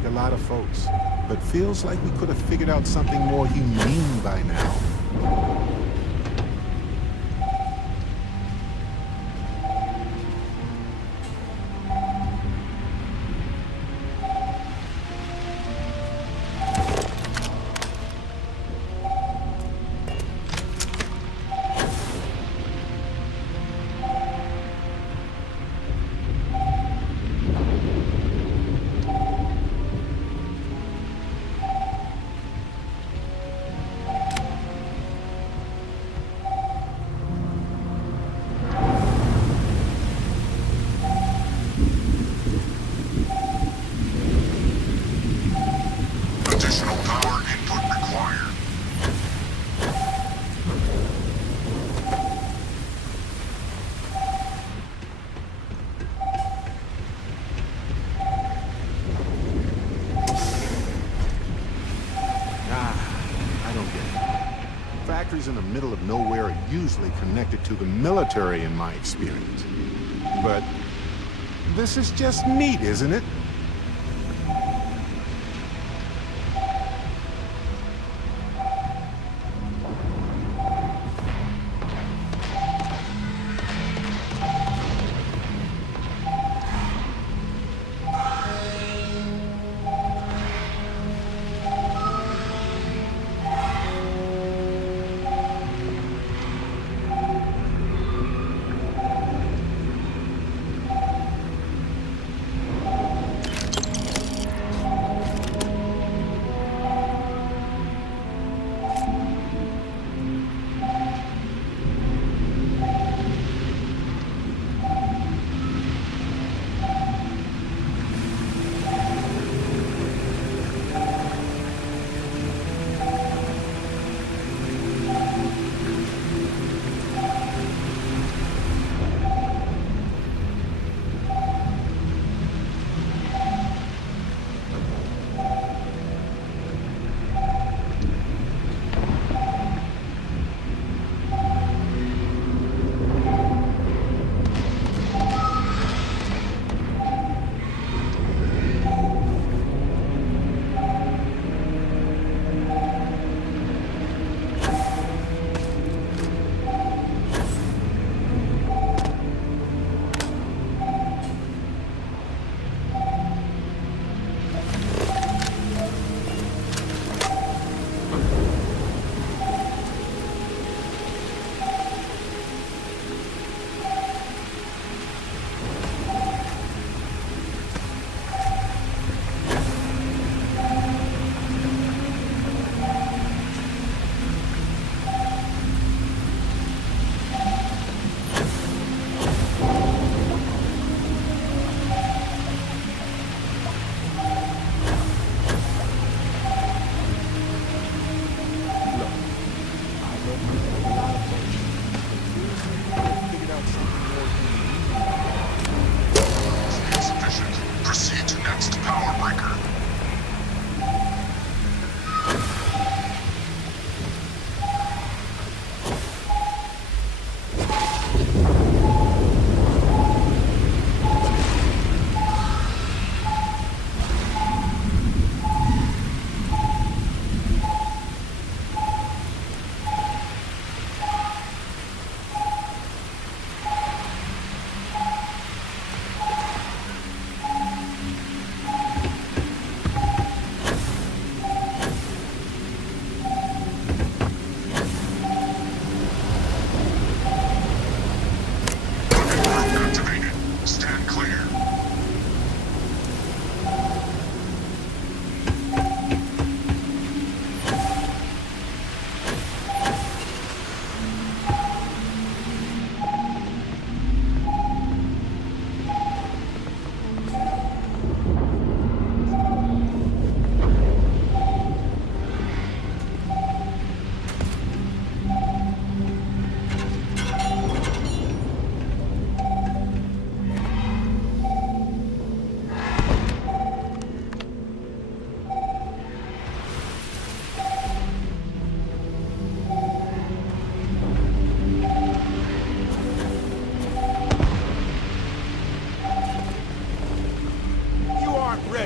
like a lot of folks, but feels like we could have figured out something more humane by now. In the middle of nowhere are usually connected to the military in my experience. But this is just neat, isn't it?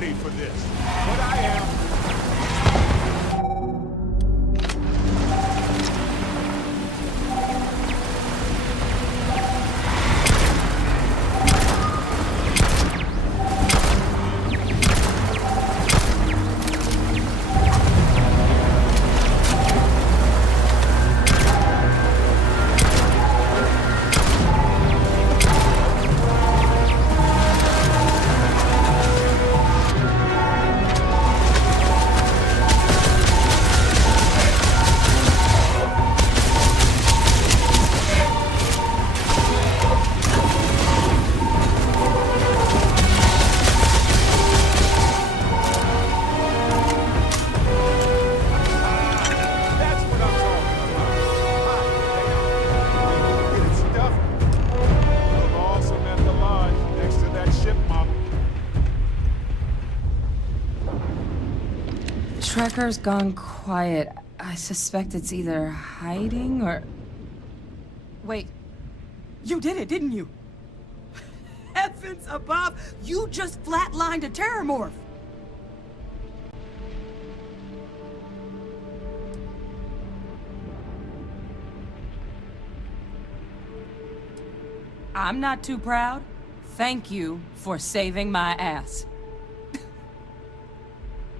ready for this, but I am. Trekker's gone quiet. I suspect it's either hiding or... Wait. You did it, didn't you? Heavens above! You just flatlined a terramorph! I'm not too proud. Thank you for saving my ass.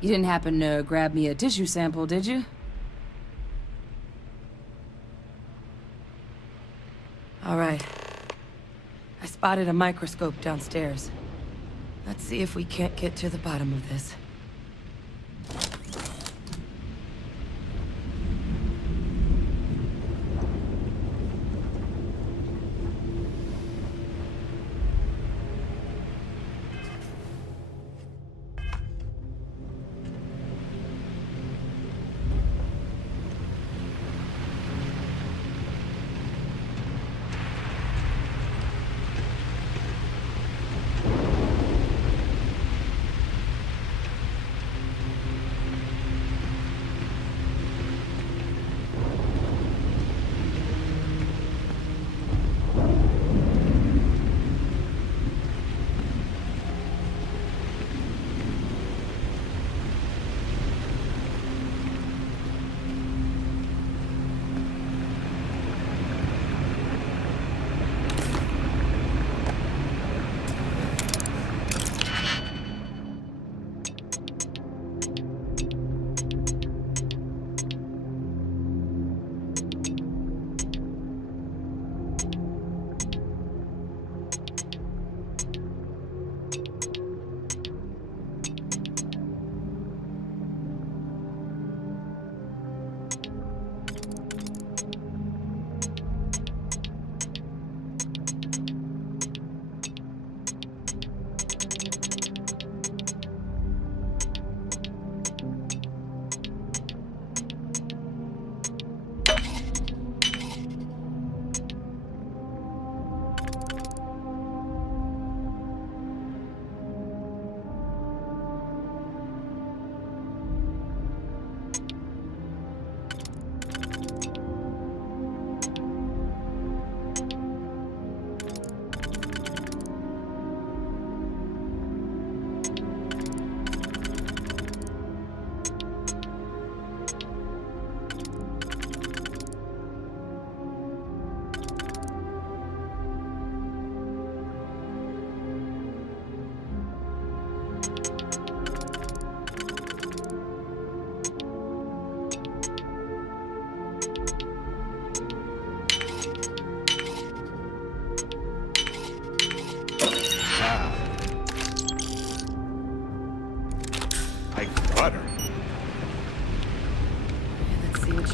You didn't happen to grab me a tissue sample, did you? All right. I spotted a microscope downstairs. Let's see if we can't get to the bottom of this.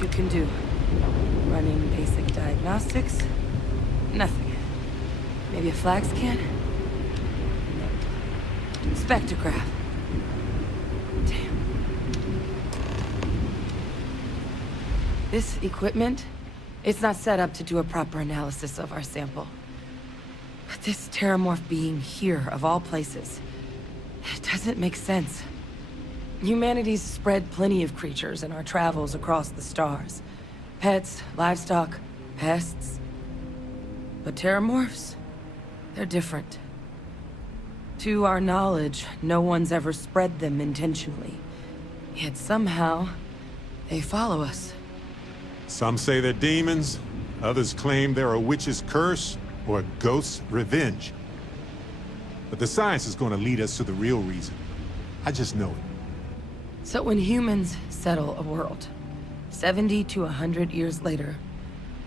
You can do. Running basic diagnostics? Nothing. Maybe a flag scan? No. Spectrograph. Damn. This equipment, it's not set up to do a proper analysis of our sample. But this terramorph being here, of all places, it doesn't make sense. Humanity's spread plenty of creatures in our travels across the stars. Pets, livestock, pests. But terramorphs, they're different. To our knowledge, no one's ever spread them intentionally. Yet somehow, they follow us. Some say they're demons, others claim they're a witch's curse or a ghost's revenge. But the science is going to lead us to the real reason. I just know it. So when humans settle a world, 70 to 100 years later,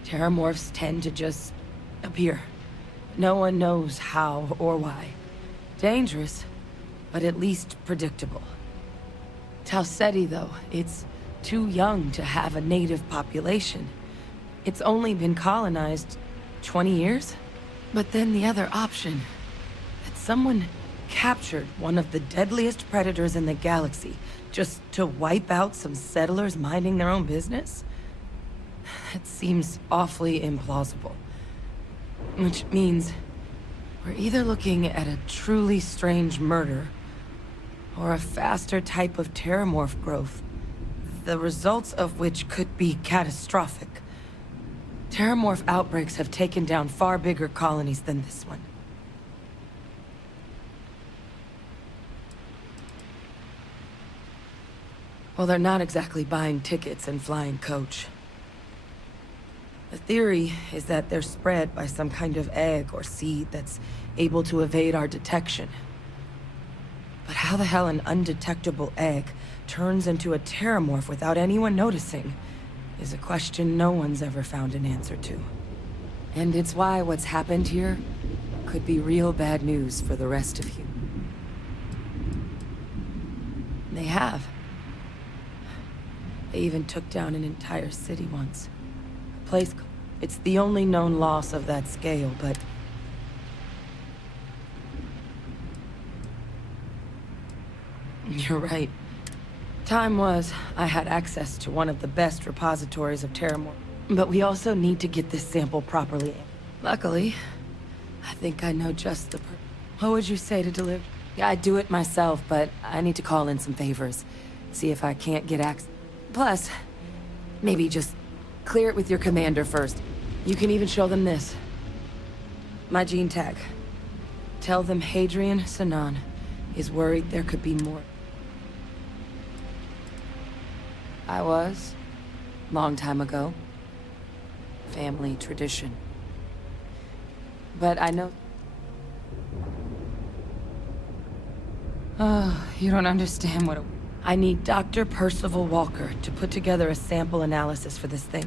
terramorphs tend to just appear. No one knows how or why. Dangerous, but at least predictable. Tau Ceti, though, it's too young to have a native population. It's only been colonized 20 years? But then the other option, that someone captured one of the deadliest predators in the galaxy just to wipe out some settlers minding their own business? That seems awfully implausible. Which means we're either looking at a truly strange murder or a faster type of terramorph growth, the results of which could be catastrophic. Terramorph outbreaks have taken down far bigger colonies than this one. Well, they're not exactly buying tickets and flying coach. The theory is that they're spread by some kind of egg or seed that's able to evade our detection. But how the hell an undetectable egg turns into a terramorph without anyone noticing is a question no one's ever found an answer to. And it's why what's happened here could be real bad news for the rest of you. They have. They even took down an entire city once. A place... It's the only known loss of that scale, but... You're right. Time was, I had access to one of the best repositories of terramorph. But we also need to get this sample properly. Luckily, I think I know just the What would you say to deliver? Yeah, I'd do it myself, but I need to call in some favors. See if I can't get access. Plus, maybe just clear it with your commander first. You can even show them this. My gene tag. Tell them Hadrian Sanan is worried there could be more. I was. Long time ago. Family tradition. But I know... Oh, you don't understand what... I need Dr. Percival Walker to put together a sample analysis for this thing.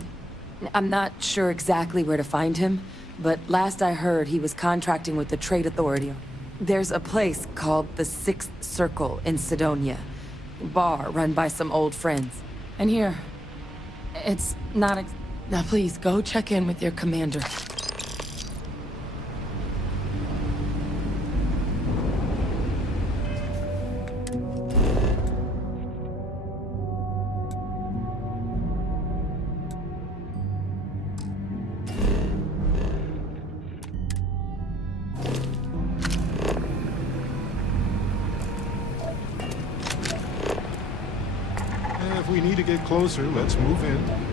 I'm not sure exactly where to find him, but last I heard he was contracting with the Trade Authority. There's a place called the Sixth Circle in Sidonia. Bar run by some old friends. And here, it's not Now please, go check in with your commander. If we need to get closer, let's move in.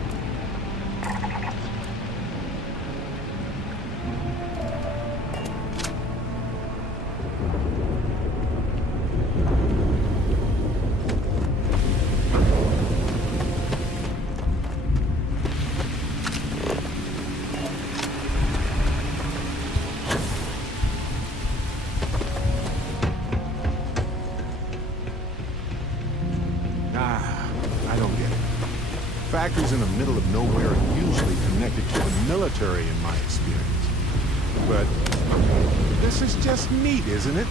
Factories in the middle of nowhere are usually connected to the military in my experience. But this is just neat, isn't it?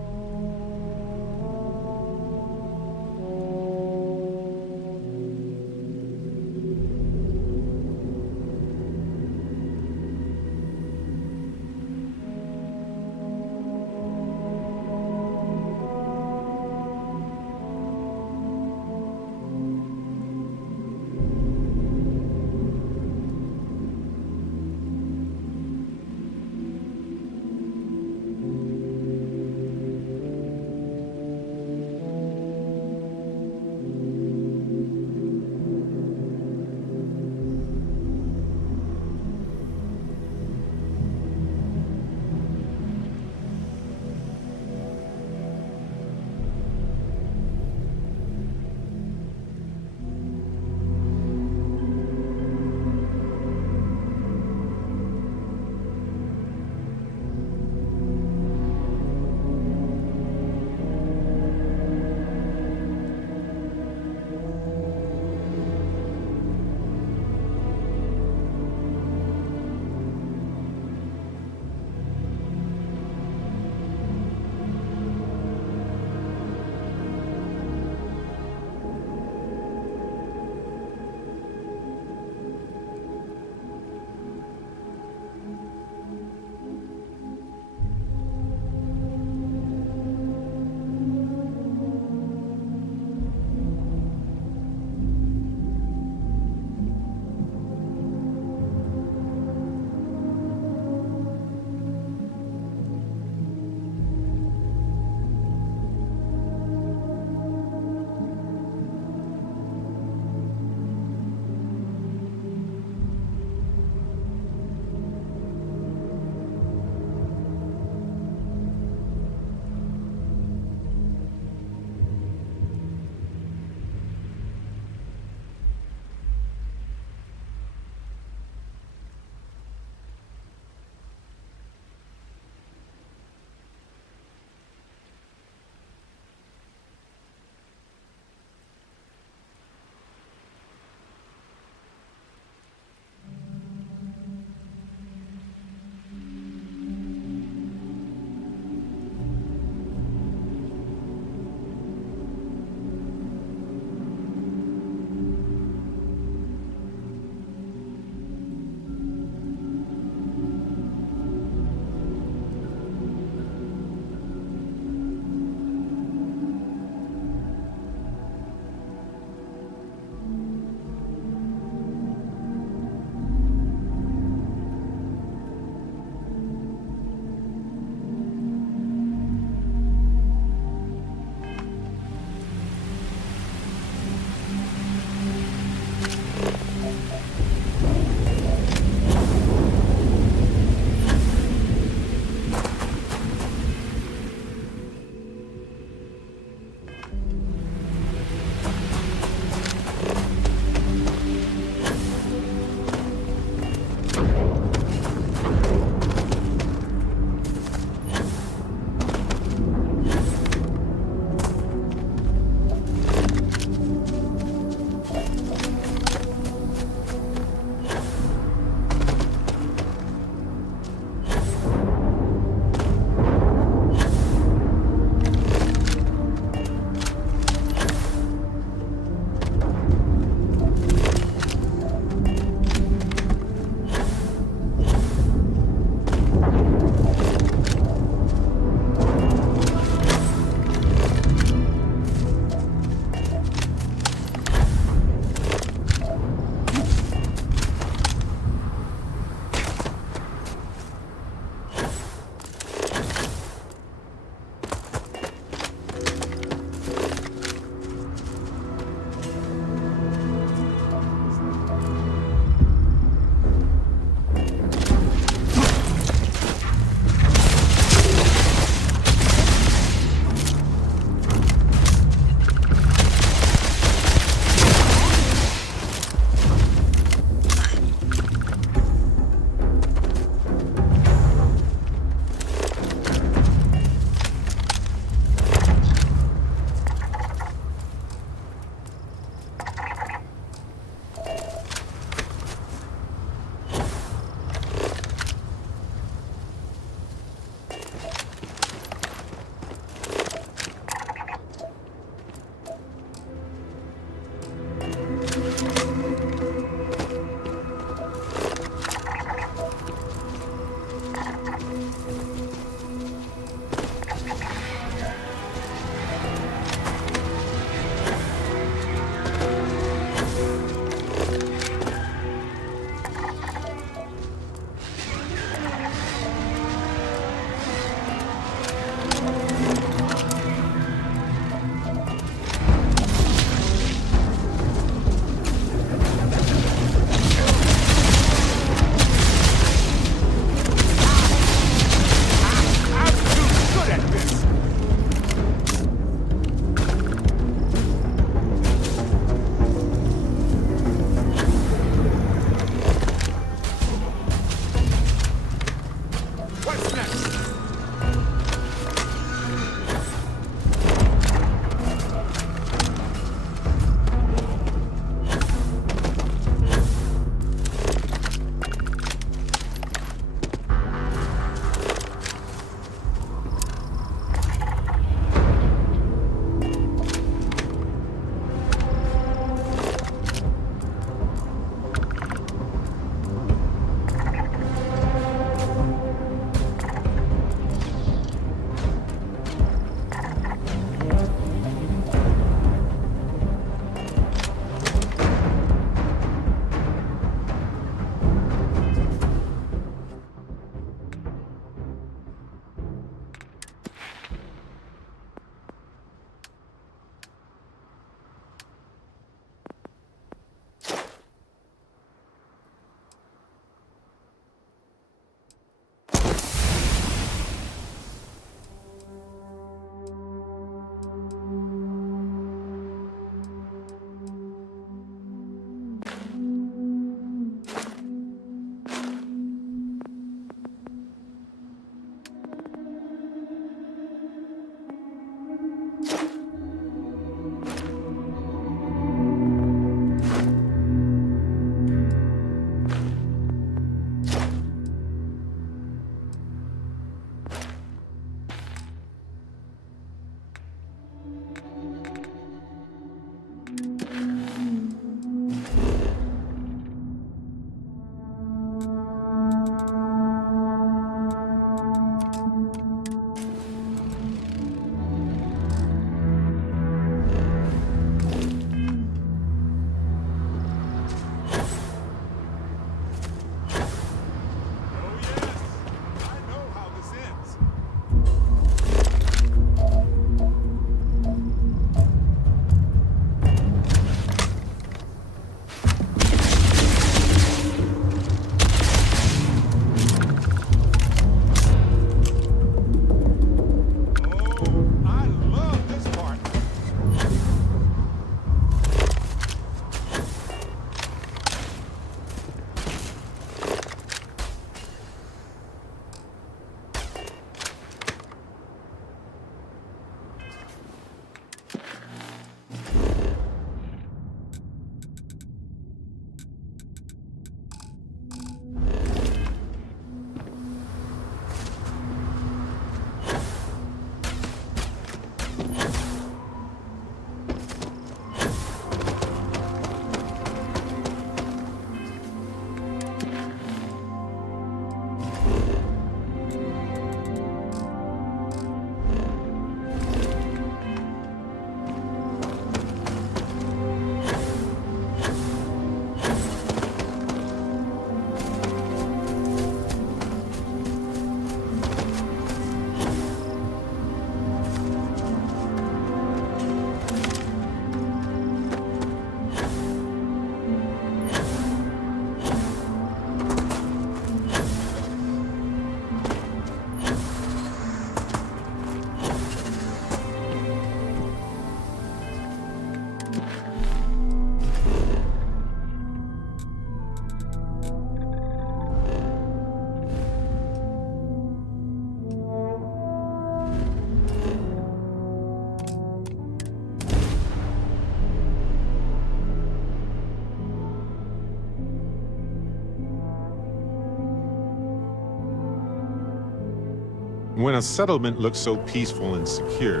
When a settlement looks so peaceful and secure,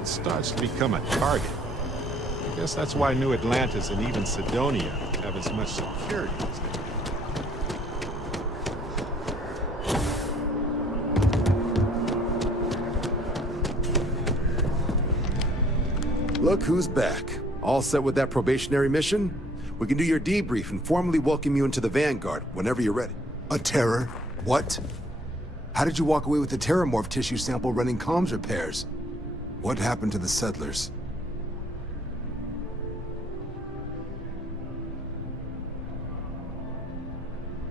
it starts to become a target. I guess that's why New Atlantis and even Sidonia have as much security as they do. Look who's back. All set with that probationary mission? We can do your debrief and formally welcome you into the Vanguard whenever you're ready. A terror? What? How did you walk away with the terramorph tissue sample running comms repairs? What happened to the settlers?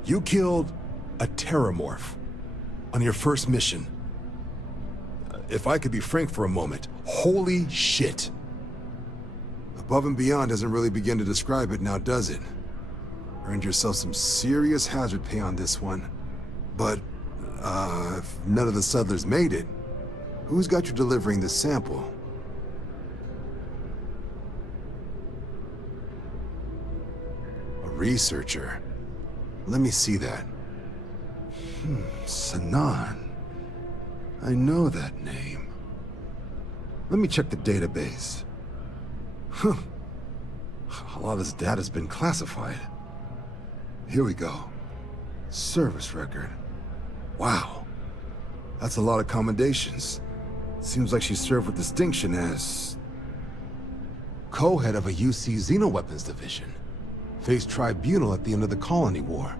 You killed a terramorph on your first mission. If I could be frank for a moment, holy shit. Above and beyond doesn't really begin to describe it now, does it? Earned yourself some serious hazard pay on this one. But, if none of the settlers made it, who's got you delivering the sample? A researcher. Let me see that. Sanan. I know that name. Let me check the database. Huh. A lot of this data's been classified. Here we go. Service record. Wow. That's a lot of commendations. Seems like she served with distinction as co-head of a UC Xenoweapons division. Faced tribunal at the end of the Colony War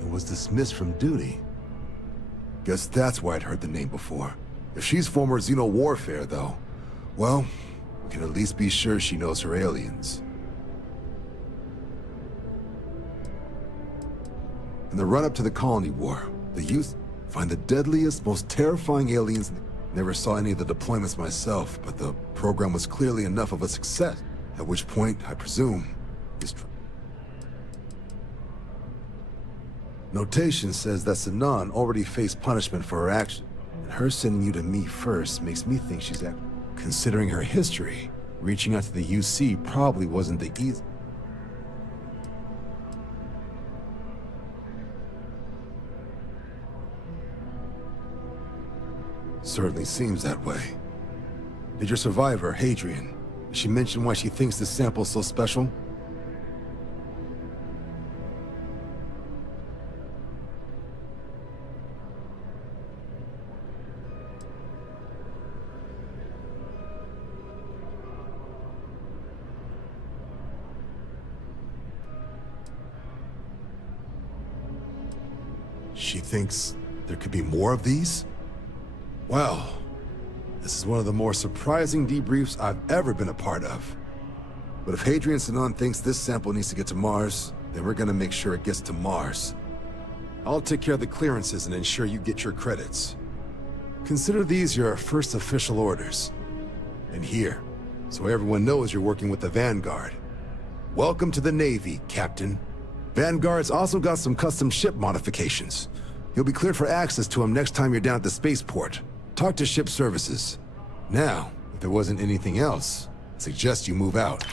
and was dismissed from duty. Guess that's why I'd heard the name before. If she's former Xeno warfare, though, well, we can at least be sure she knows her aliens. In the run-up to the Colony War, the youth find the deadliest, most terrifying aliens. Never saw any of the deployments myself, but the program was clearly enough of a success, at which point, I presume, is... Notation says that Sanan already faced punishment for her action, and her sending you to me first makes me think she's actually... Considering her history, reaching out to the UC probably wasn't the easy... Certainly seems that way. Did your survivor, Hadrian, did she mention why she thinks this sample's so special? She thinks there could be more of these? Well, this is one of the more surprising debriefs I've ever been a part of. But if Hadrian Sanan thinks this sample needs to get to Mars, then we're gonna make sure it gets to Mars. I'll take care of the clearances and ensure you get your credits. Consider these your first official orders. And here, so everyone knows you're working with the Vanguard. Welcome to the Navy, Captain. Vanguard's also got some custom ship modifications. You'll be cleared for access to them next time you're down at the spaceport. Talk to ship services. Now, if there wasn't anything else, I suggest you move out.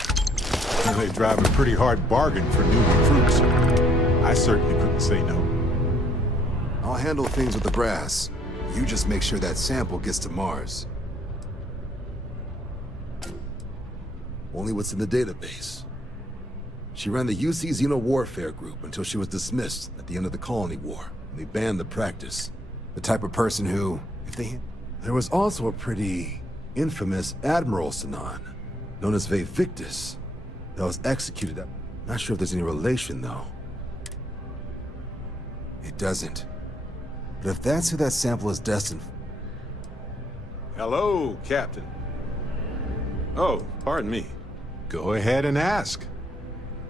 They drive a pretty hard bargain for new recruits. I certainly couldn't say no. I'll handle things with the brass. You just make sure that sample gets to Mars. Only what's in the database. She ran the UC Xeno Warfare Group until she was dismissed at the end of the Colony War. They banned the practice. The type of person who, if they... There was also a pretty infamous Admiral Sanan, known as Ve Victus, that was executed. Not sure if there's any relation, though. It doesn't. But if that's who that sample is destined for... Hello, Captain. Oh, pardon me. Go ahead and ask.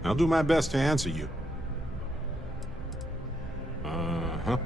I'll do my best to answer you. Uh-huh.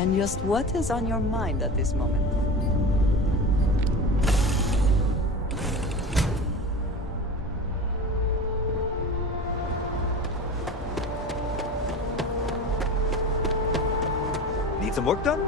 And just what is on your mind at this moment? Need some work done?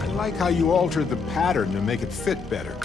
I like how you altered the pattern to make it fit better.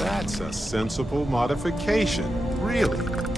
That's a sensible modification, really.